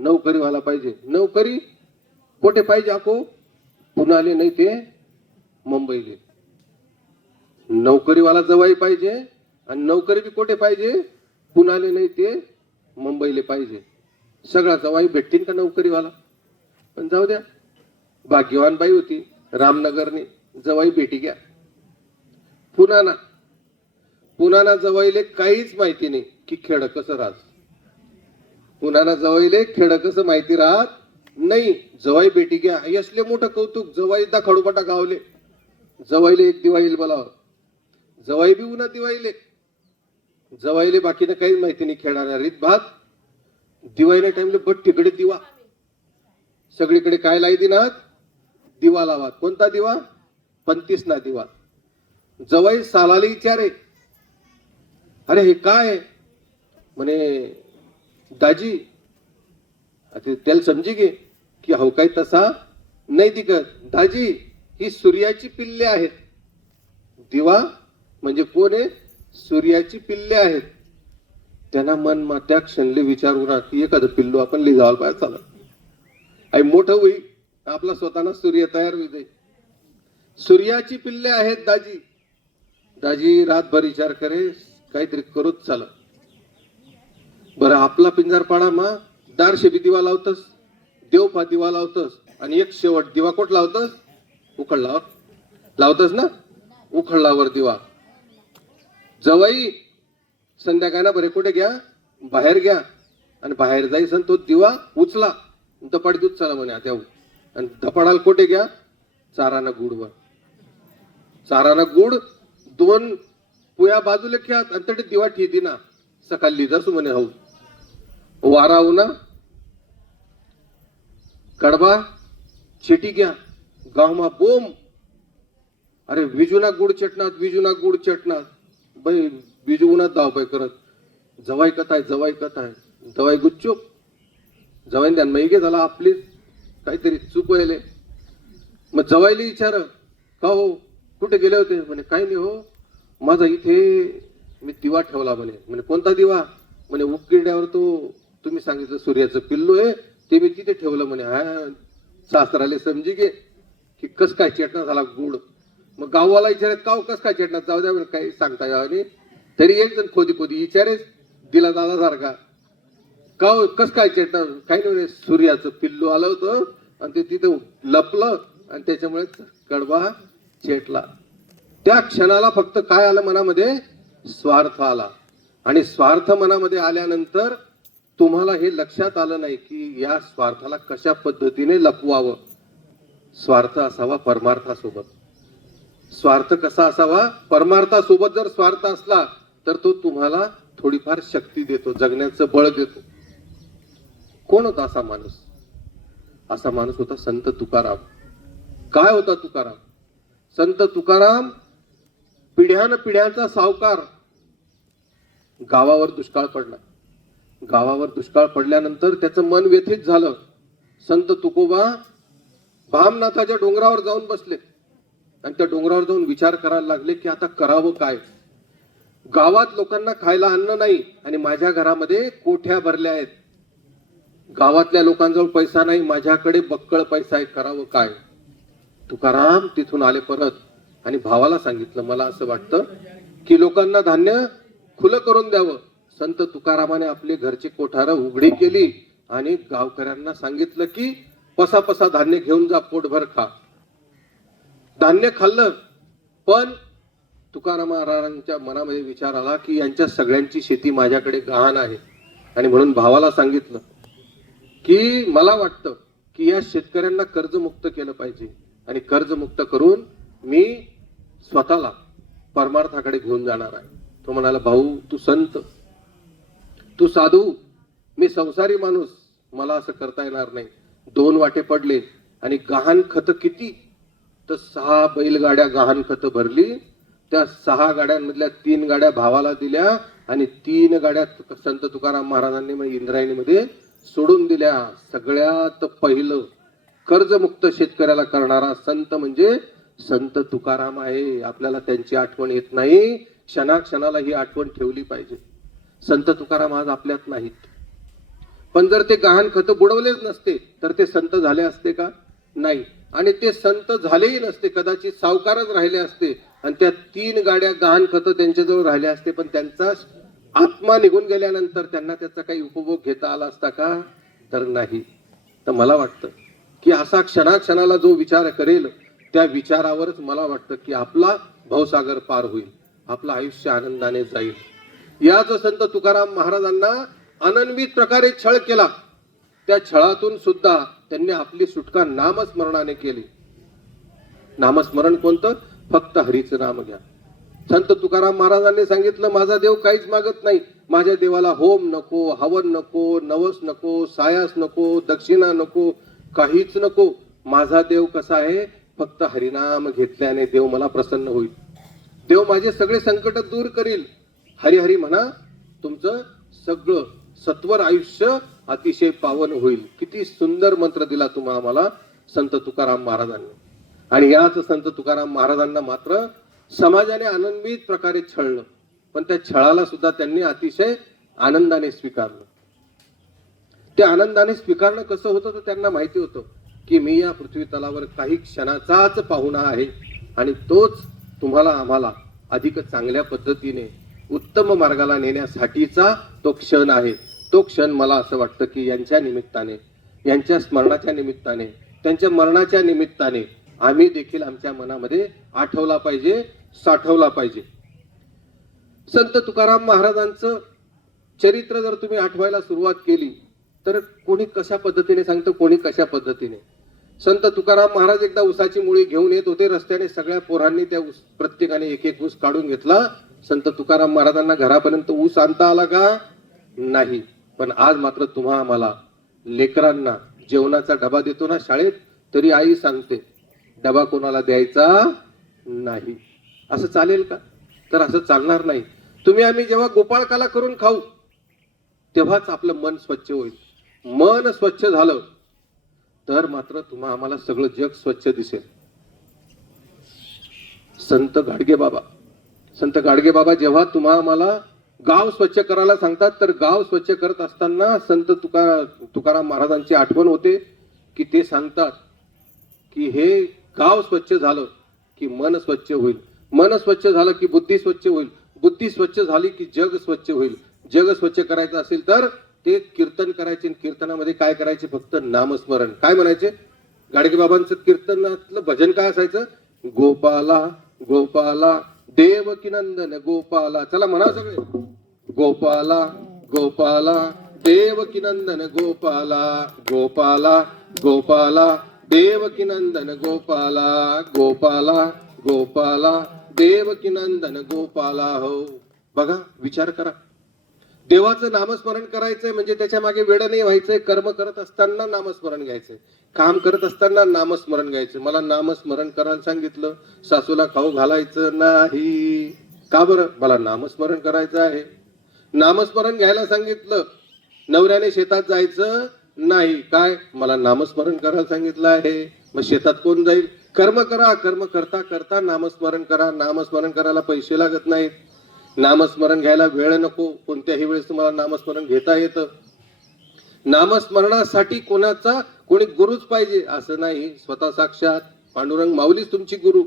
नोकरीवाला पाहिजे. नोकरी कुठे पाहिजे? आको पुण्याले नाही ते मुंबईले. नोकरीवाला जवाई पाहिजे आणि नोकरी बी कुठे पाहिजे? पुण्याले नाही ते मुंबईले पाहिजे. सगळा जवाई भेटतील का नोकरीवाला? पण जाऊ द्या, भाग्यवान बाई होती रामनगरने, जवाई भेटी घ्या. पुनाना जवाईले काहीच माहिती नाही की खेड कसं राहत. पुनाना जवाईले खेड कसं माहिती राहत नाही. जवाई भेटी घ्या. यसले मोठं कौतुक. जवाईदा खडूपाटा गावले. जवाईले एक दिवाळीला बोलावं. जवाई बी उन्हा दिवाळीले. जवाईले बाकीनं काहीच माहिती नाही. खेळणाऱ्या रीत भात. दिवाळीला टाइमले बट तिकडे दिवा. सगळीकडे काय लाई दिनात? दिवा लावा. कोणता दिवा? 35 ना दिवा. जवाई सालाले विचारे, अरे हे काय? म्हणे दाजी, आता त्याला समजी गे की हो काय तसा नाही दिगत. दाजी, ही सूर्याची पिल्ले आहेत. दिवा म्हणजे कोण आहे? सूर्याची पिल्ले आहेत. त्यांना मन त्या क्षणले विचारून की एखादं पिल्लू आपण लिजावलं पाहिजे. चालत आई मोठं होई, आपला स्वतःना सूर्य तयार होईल. सूर्याची पिल्ले आहेत दाजी. दाजी रातभर विचार करे, काहीतरी करूच चाल. बरं, आपला पिंजारपाडा मा दारशे बी दिवा लावतस, देवपा दिवा लावतस आणि एक शेवट दिवा कोट लावतस? उखळलावर लावतस ना. उखळलावर दिवा. जवाई संध्याकाळना बरे कुठे घ्या? बाहेर घ्या. आणि बाहेर जायचं तो दिवा उचला, दपाडी दूध चला म्हणे त्या. आणि दपाडाला कुठे घ्या? चाराना गुडवर. चाराना गुड 2 पुया बाजूला खेळत आणि तरी दिवा ठेदी ना. सकाळी लिहिजासू म्हणे हो. वाराव ना कडबा शेटी घ्या. गावमा बोम. अरे विजूना गुड चटणात, विजूना गुड चटणात. बाई बिजू उन्हात धावपळ करत. जवाई कथाय, जवाई कथाय. जवाई गुच्चूप. जवाई ध्यान मैगे झाला आपली काहीतरी चूक व्हायले. मग जवाईला विचार, का हो कुठे गेले होते? म्हणे काही नाही हो, माझा इथे मी दिवा ठेवला म्हणे. म्हणे कोणता दिवा? म्हणे उकिरड्यावर तो तुम्ही सांगितलं सूर्याचं पिल्लू आहे ते मी तिथे ठेवलं म्हणे. हा सासराले समजी गे की कस काय चेटणा झाला गुड. मग गाववाला विचारत का कस काय चेटणा, जाऊ द्या म्हणे, काही सांगता यावं नाही. तरी एक जण खोदी खोदी विचारेस दिला दादा सारखा का कस काय चेटणा, काही नाही सूर्याचं पिल्लू आलं होतं आणि ते तिथं लपलं आणि त्याच्यामुळे कडबा चेटला. त्या क्षणाला फक्त काय आलं मनामध्ये, स्वार्थ आला. आणि स्वार्थ मनामध्ये आल्यानंतर तुम्हाला हे लक्षात आलं नाही की या स्वार्थाला कशा पद्धतीने लपवावं. स्वार्थ असावा परमार्थासोबत. स्वार्थ कसा असावा, परमार्थासोबत जर स्वार्थ असला तर तो तुम्हाला थोडीफार शक्ती देतो, जगण्याचं बळ देतो. कोण होता असा माणूस? असा माणूस होता संत तुकाराम. काय होता तुकाराम? संत तुकाराम पिढ्यान पिढ्यांचा सावकार. गावावर दुष्काळ पडला. गावावर दुष्काळ पडल्यानंतर त्याचं मन व्यथित झालं. संत तुकोबा भामनाथाच्या डोंगरावर जाऊन बसले आणि त्या डोंगरावर जाऊन विचार करायला लागले की आता करावं काय. गावात लोकांना खायला अन्न नाही आणि माझ्या घरामध्ये कोठ्या भरल्या आहेत. गावातल्या लोकांजवळ पैसा नाही, माझ्याकडे बक्कळ पैसा आहे, करावं काय. तुकाराम तिथून आले परत आणि भावाला सांगितलं मला असं वाटतं की लोकांना धान्य खुलं करून द्यावं. संत तुकारामाने आपले घरची कोठारं उघडी केली आणि गावकऱ्यांना सांगितलं की पसा पसा धान्य घेऊन जा, पोटभर खा. धान्य खाल्लं. पण तुकाराम महाराजांच्या मनामध्ये विचार आला की यांच्या सगळ्यांची शेती माझ्याकडे गहाण आहे आणि म्हणून भावाला सांगितलं की मला वाटतं की या शेतकऱ्यांना कर्जमुक्त केलं पाहिजे आणि कर्जमुक्त करून मी स्वतःला परमार्थाकडे घेऊन जाणार आहे. तो म्हणाला भाऊ तू संत, तू साधू, मी संसारी माणूस, मला असं करता येणार नाही. 2 वाटे पडले आणि गहाण खत किती, तर 6 बैलगाड्या गहाण खत भरली. त्या 6 गाड्यांमधल्या 3 गाड्या भावाला दिल्या आणि 3 गाड्या संत तुकाराम महाराजांनी इंद्रायणीमध्ये सोडून दिल्या. सगळ्यात पहिलं कर्जमुक्त शेतकऱ्याला करणारा संत म्हणजे संत तुकाराम आहे. आपल्याला त्यांची आठवण येत नाही, क्षणाक्षणाला ही आठवण ठेवली पाहिजे. संत तुकाराम आज आपल्यात नाहीत, पण जर ते गहाण खत बुडवलेच नसते तर ते संत झाले असते का? नाही. आणि ते संत झालेही नसते, कदाचित सावकारच राहिले असते आणि त्या 3 गाड्या गहाण खत त्यांच्याजवळ राहिले असते. पण त्यांचा आत्मा निघून गेल्यानंतर त्यांना त्याचा काही उपभोग घेता आला असता का? तर नाही. तर मला वाटतं की असा क्षणाक्षणाला जो विचार करेल त्या विचारावरच मला वाटतं की आपला भवसागर पार होईल, आपलं आयुष्य आनंदाने जाईल. याच संत तुकाराम महाराजांना अनन्वित प्रकारे छळ केला. त्या छळातून सुद्धा त्यांनी आपली सुटका नामस्मरणाने केली. नामस्मरण कोणतं? फक्त हरीचं नाम घ्या. संत तुकाराम महाराजांनी सांगितलं माझा देव काहीच मागत नाही. माझ्या देवाला होम नको, हवन नको, नवस नको, सायास नको, दक्षिणा नको, काहीच नको. माझा देव कसा आहे, फक्त हरिनाम घेतल्याने देव मला प्रसन्न होईल. देव माझे सगळे संकट दूर करील. हरी हरी म्हणा, तुमचं सगळं सत्वर आयुष्य अतिशय पावन होईल. किती सुंदर मंत्र दिला तुम्हाला मला संत तुकाराम महाराजांनी. आणि याच संत तुकाराम महाराजांना मात्र समाजाने आनंदित प्रकारे छळलं, पण त्या छळाला सुद्धा त्यांनी अतिशय आनंदाने स्वीकारलं. त्या आनंदाने स्वीकारणं कसं होतं तर त्यांना माहिती होतं की मी या पृथ्वी तलावर काही क्षणाचाच पाहुणा आहे आणि तोच तुम्हाला आम्हाला अधिक चांगल्या पद्धतीने उत्तम मार्गाला नेण्यासाठीचा तो क्षण आहे. तो क्षण मला असं वाटतं की यांच्या निमित्ताने, यांच्या स्मरणाच्या निमित्ताने, त्यांच्या मरणाच्या निमित्ताने आम्ही देखील आमच्या मनामध्ये आठवला पाहिजे, साठवला पाहिजे. संत तुकाराम महाराजांचं चरित्र जर तुम्ही आठवायला सुरुवात केली तर कोणी कशा पद्धतीने सांगतं, कोणी कशा पद्धतीने. संत तुकाराम महाराज एकदा ऊसाची मुळी घेऊन येत होते रस्त्याने. सगळ्या पोरांनी त्या ऊस, प्रत्येकाने एक एक ऊस काढून घेतला. संत तुकाराम महाराजांना घरापर्यंत ऊस आणता आला का? नाही. पण आज मात्र तुम्हा आम्हाला लेकरांना जेवणाचा डबा देतो ना शाळेत, तरी आई सांगते डबा कोणाला द्यायचा नाही. असं चालेल का? तर असं चालणार नाही. तुम्ही आम्ही जेव्हा गोपाळकाला करून खाऊ तेव्हाच आपलं मन स्वच्छ होईल. मन स्वच्छ झालं तर मात्र तुम्हा आम्हाला सगळं जग स्वच्छ दिसेल. संत गाडगे बाबा जेव्हा तुम्हा आम्हाला गाव स्वच्छ करायला सांगतात, तर गाव स्वच्छ करत असताना संत तुकाराम महाराजांची आठवण होते की ते सांगतात की हे गाव स्वच्छ झालं की मन स्वच्छ होईल, मन स्वच्छ झालं की बुद्धी स्वच्छ होईल, बुद्धी स्वच्छ झाली की जग स्वच्छ होईल, जग स्वच्छ करायचं असेल तर ते कीर्तन करायचे, कीर्तनामध्ये काय करायचे, फक्त नामस्मरण. काय म्हणायचे, गाडगे बाबांचं कीर्तनातलं भजन काय असायचं, गोपाला गोपाला देवकी नंदन गोपाला. चला म्हणा सगळे, गोपाला गोपाला देवकी नंदन गोपाला, गोपाला गोपाला देवकी नंदन गोपाला, गोपाला गोपाला देवकी नंदन गोपाला. हो बघा, विचार करा, देवाचं नामस्मरण करायचंय म्हणजे त्याच्या मागे वेळ नाही व्हायचंय. कर्म करत असताना नामस्मरण घ्यायचंय, काम करत असताना नामस्मरण घ्यायचं. मला नामस्मरण करायला सांगितलं, सासूला खाऊ घालायचं नाही, का बरं, मला नामस्मरण करायचं आहे. नामस्मरण घ्यायला सांगितलं, नवऱ्याने शेतात जायचं नाही, काय, मला नामस्मरण करायला सांगितलं आहे. मग शेतात कोण जाईल, कर्म करा, कर्म करता करता नामस्मरण करा. नामस्मरण करायला पैसे लागत नाहीत, नामस्मरण घ्यायला वेळ नको, कोणत्याही वेळेस तुम्हाला नामस्मरण घेता येतं. नामस्मरणासाठी कोणी गुरुच पाहिजे असं नाही, स्वतः साक्षात पांडुरंग माऊलीच तुमची गुरु.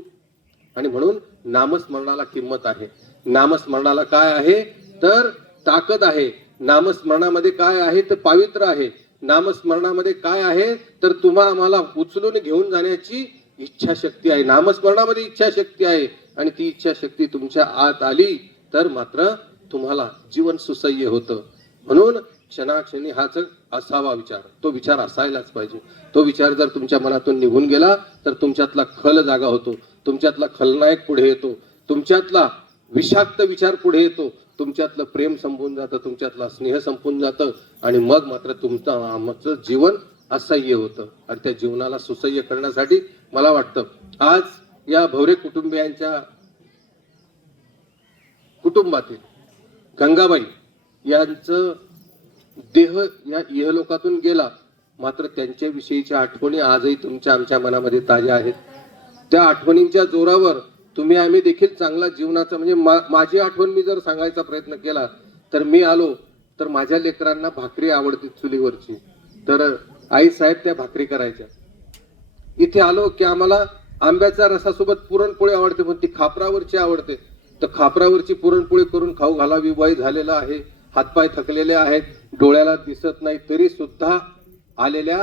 आणि म्हणून नामस्मरणाला किंमत आहे. नामस्मरणाला काय आहे तर ताकद आहे. नामस्मरणामध्ये काय आहे तर पावित्र आहे. नामस्मरणामध्ये काय आहे तर आम्हाला उचलून घेऊन जाण्याची इच्छाशक्ती आहे. नामस्मरणामध्ये इच्छाशक्ती आहे, आणि ती इच्छाशक्ती तुमच्या आत आली तर मात्र तुम्हाला जीवन सुसह्य होतं. म्हणून क्षणाक्षणी हाच असावा विचार, तो विचार असायलाच पाहिजे. तो विचार जर तुमच्या मनातून निघून गेला तर तुमच्यातला खल जागा होतो, तुमच्यातला खलनायक पुढे येतो, तुमच्यातला विषाक्त विचार पुढे येतो, तुमच्यातलं प्रेम संपून जातं, तुमच्यातला स्नेह संपून जातं, आणि मग मात्र आमचं जीवन असह्य होतं. आणि त्या जीवनाला सुसह्य करण्यासाठी मला वाटतं आज या भवरे कुटुंबियांच्या कुटुंबातील गंगाबाई यांचं देह या इहलोकातून गेला, मात्र त्यांच्याविषयीच्या आठवणी आजही तुमच्या आमच्या मनामध्ये ताज्या आहेत. त्या आठवणींच्या जोरावर तुम्ही आम्ही देखील चांगला जीवनाचा म्हणजे माझी आठवण मी जर सांगायचा प्रयत्न केला तर मी आलो तर माझ्या लेकरांना भाकरी आवडते चुलीवरची, तर आई साहेब त्या भाकरी करायच्या. इथे आलो की आम्हाला आंब्याच्या रसासोबत पुरणपोळी आवडते, पण ती खापरावरची आवडते, तर खापरावरची पुरणपोळी करून खाऊ घालावी. वय झालेलं आहे, हातपाय थकलेले आहेत, डोळ्याला दिसत नाही, तरी सुद्धा आलेल्या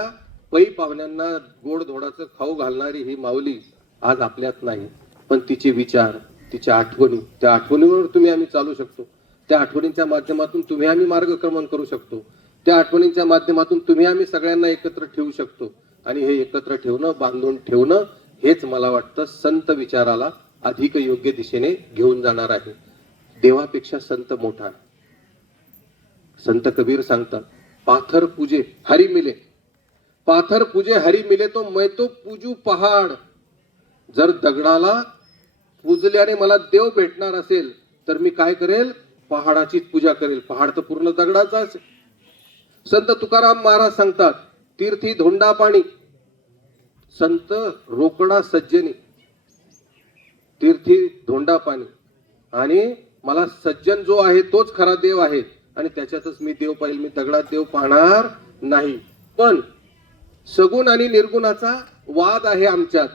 पै पाहुण्यांना गोड धोडाचं खाऊ घालणारी ही माऊली आज आपल्यात नाही. पण तिचे विचार, तिच्या आठवणी, त्या आठवणीवर तुम्ही आम्ही चालू शकतो. त्या आठवणींच्या माध्यमातून तुम्ही आम्ही मार्गक्रमण करू शकतो. त्या आठवणींच्या माध्यमातून तुम्ही आम्ही सगळ्यांना एकत्र ठेवू शकतो. आणि हे एकत्र ठेवणं, बांधून ठेवणं, हेच मला वाटतं संत विचाराला अधिक योग्य दिशेने घेऊन जाणार आहे. देवापेक्षा संत मोठा. संत कबीर सांगतात, पाथर पूजे हरी मिले, पाथर पूजे हरी मिले तो मैं तो पूजू पहाड. जर दगडाला पूजल्याने मला देव भेटणार असेल तर मी काय करेल, पहाडाचीच पूजा करेल. पहाड तर पूर्ण दगडाचाच. संत तुकाराम महाराज सांगतात, तीर्थी धोंडा पाणी, संत रोकडा सज्जनी. तीर्थी धोंडा पाणी, आणि मला सज्जन जो आहे तोच खरा देव आहे, आणि त्याच्यातच मी देव पाहिल, मी दगडात देव पाहणार नाही. पण सगुण आणि निर्गुणाचा वाद आहे आमच्यात.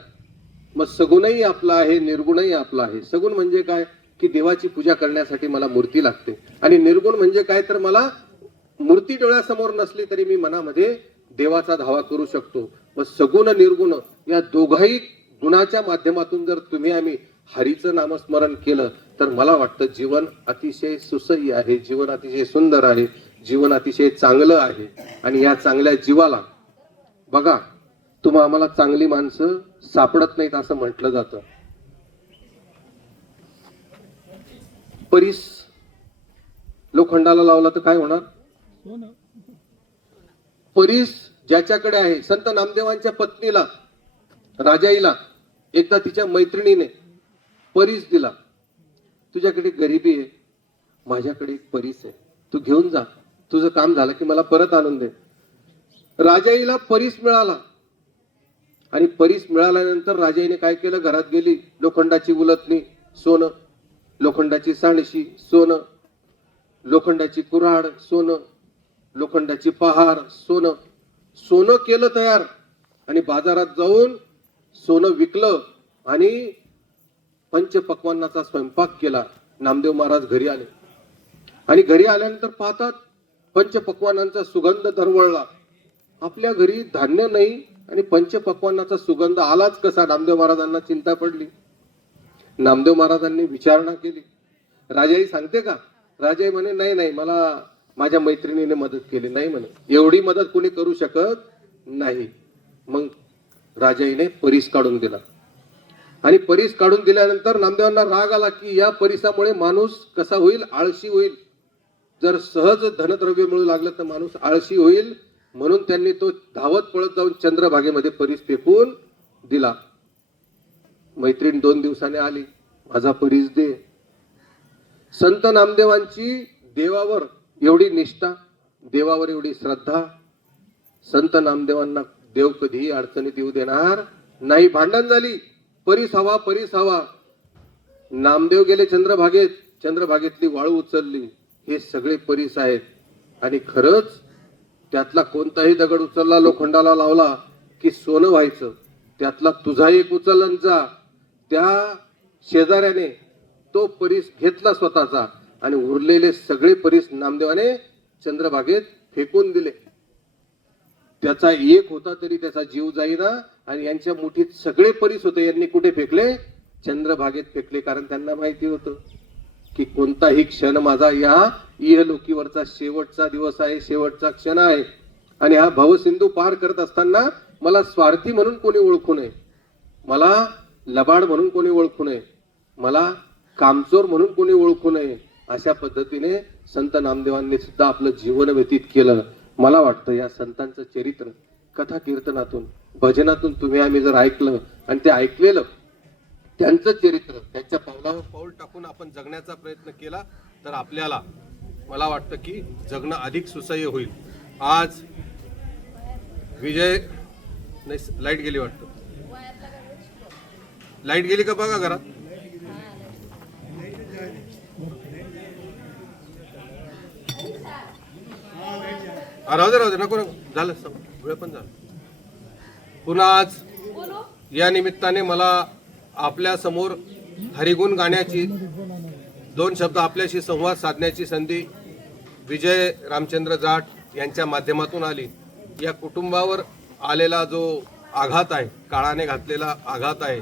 मग सगुणही आपला आहे, निर्गुणही आपला आहे. सगुण म्हणजे काय की देवाची पूजा करण्यासाठी मला मूर्ती लागते, आणि निर्गुण म्हणजे काय तर मला मूर्ती डोळ्यासमोर नसली तरी मी मनामध्ये देवाचा धावा करू शकतो. मग सगुण निर्गुण या दोघाही गुणाच्या माध्यमातून जर तुम्ही आम्ही हरीचं नामस्मरण केलं तर मला वाटतं जीवन अतिशय सुसह्य आहे, जीवन अतिशय सुंदर आहे, जीवन अतिशय चांगलं आहे. आणि या चांगल्या जीवाला बघा, आम्हाला चांगली माणसं सापडत नाहीत असं म्हटलं जातं. परीस लोखंडाला लावला तर काय होणार, परीस ज्याच्याकडे आहे. संत नामदेवांच्या पत्नीला, राजाईला, एकदा तिच्या मैत्रिणीने परीस दिला. तुझ्याकडे गरिबी आहे, माझ्याकडे एक परीस आहे, तू घेऊन जा, तुझं काम झालं की मला परत आणून दे. राजाईला परीस मिळाला, आणि परीस मिळाल्यानंतर राजाईने काय केलं, घरात गेली, लोखंडाची उलथणी सोनं, लोखंडाची सांडशी सोनं, लोखंडाची कुऱ्हाड सोनं, लोखंडाची पहार सोनं, सोनं केलं तयार आणि बाजारात जाऊन सोनं विकलं आणि पंचपक्वान्नाचा स्वयंपाक केला. नामदेव महाराज घरी आले आणि घरी आल्यानंतर पाहतात पंचपक्वान्नांचा सुगंध दरवळला. आपल्या घरी धान्य नाही आणि पंचपक्वान्नाचा सुगंध आलाच कसा? नामदेव महाराजांना चिंता पडली. नामदेव महाराजांनी विचारणा केली. राजाई सांगते का? राजाई म्हणे नाही नाही, मला माझ्या मैत्रिणीने मदत केली. नाही म्हणे, एवढी मदत कोणी करू शकत नाही. मग राजाईने परीस काढून दिला आणि परीस काढून दिल्यानंतर नामदेवांना राग आला की या परिसामुळे माणूस कसा होईल? आळशी होईल. जर सहज धनद्रव्य मिळू लागलं तर माणूस आळशी होईल. म्हणून त्यांनी तो धावत पळत जाऊन चंद्रभागेमध्ये परीस फेकून दिला. मैत्रीण 2 दिवसाने आली, माझा परीस दे. संत नामदेवांची देवावर एवढी निष्ठा, देवावर एवढी श्रद्धा. संत नामदेवांना देव कधीही अडचणीत येऊ देणार नाही. भांडण झाली, परीस हवा, परीस हवा. नामदेव गेले चंद्रभागेत, चंद्रभागेतली वाळू उचलली. हे सगळे परीस आहेत आणि खरंच त्यातला कोणताही दगड उचलला, लोखंडाला लावला की सोनं व्हायचं. त्यातला तुझा एक उचलंचा त्या शेजाऱ्याने तो परीस घेतला स्वतःचा आणि उरलेले सगळे परीस नामदेवाने चंद्रभागेत फेकून दिले. त्याचा एक होता तरी त्याचा जीव जाईना आणि यांच्या मुठीत सगळे परीस होते. यांनी कुठे फेकले? चंद्रभागेत फेकले. कारण त्यांना माहिती होतं की कोणताही क्षण माझा या इहलोकीवरचा शेवटचा दिवस आहे, शेवटचा क्षण आहे. आणि हा भवसिंधू पार करत असताना मला स्वार्थी म्हणून कोणी ओळखू नये, मला लबाड म्हणून कोणी ओळखू नये, मला कामचोर म्हणून कोणी ओळखू नये. अशा पद्धतीने संत नामदेवांनी सुद्धा आपलं जीवन व्यतीत केलं. मला वाटतं या संतांचं चरित्र कथा कीर्तनातून, भजनातून तुम्ही आम्ही जर ऐकलं आणि ते ऐकलेलं त्यांचं चरित्र त्यांच्या पावलावर पाऊल टाकून आपण जगण्याचा प्रयत्न केला तर आपल्याला, मला वाटतं की जगणं अधिक सुसह्य होईल. आज विजय नाही, लाईट गेली वाटतं. लाईट गेली का बघा घरात. राहू दे नको झालं, वेळ पण झालं. पुन्हा आज या निमित्ताने मला आपल्या समोर हरिगुण गाण्याची 2 शब्द आपल्याशी संवाद साधण्याची संधी विजय रामचंद्र जाट यांच्या माध्यमातून आली. या कुटुंबावर आलेला जो आघात आहे, काळाने घातलेला आघात आहे,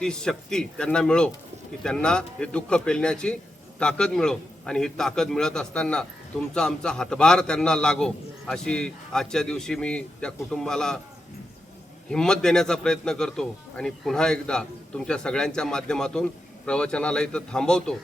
ती शक्ती त्यांना मिळो, की त्यांना हे दुःख पेलण्याची ताकद मिळो आणि ही ताकद मिळत असताना तुमचा आमचा हातभार त्यांना लागो, अशी आजच्या दिवशी मी त्या कुटुंबाला हिम्मत देण्याचा प्रयत्न करतो. आणि पुन्हा एकदा तुमच्या सगळ्यांच्या माध्यमातून प्रवचनाला इथं थांबवतो.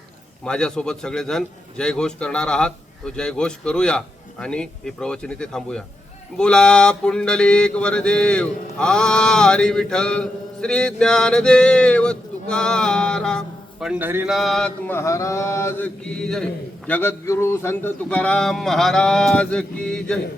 माझ्यासोबत सगळेजण जयघोष करणार आहात, तो जयघोष करूया आणि हे प्रवचन इथे थांबूया. बोला पुंडलिक वरदेव हरी विठ्ठल श्री ज्ञानदेव तुकाराम पंढरीनाथ महाराज की जय. जगद्गुरु संत तुकाराम महाराज की जय.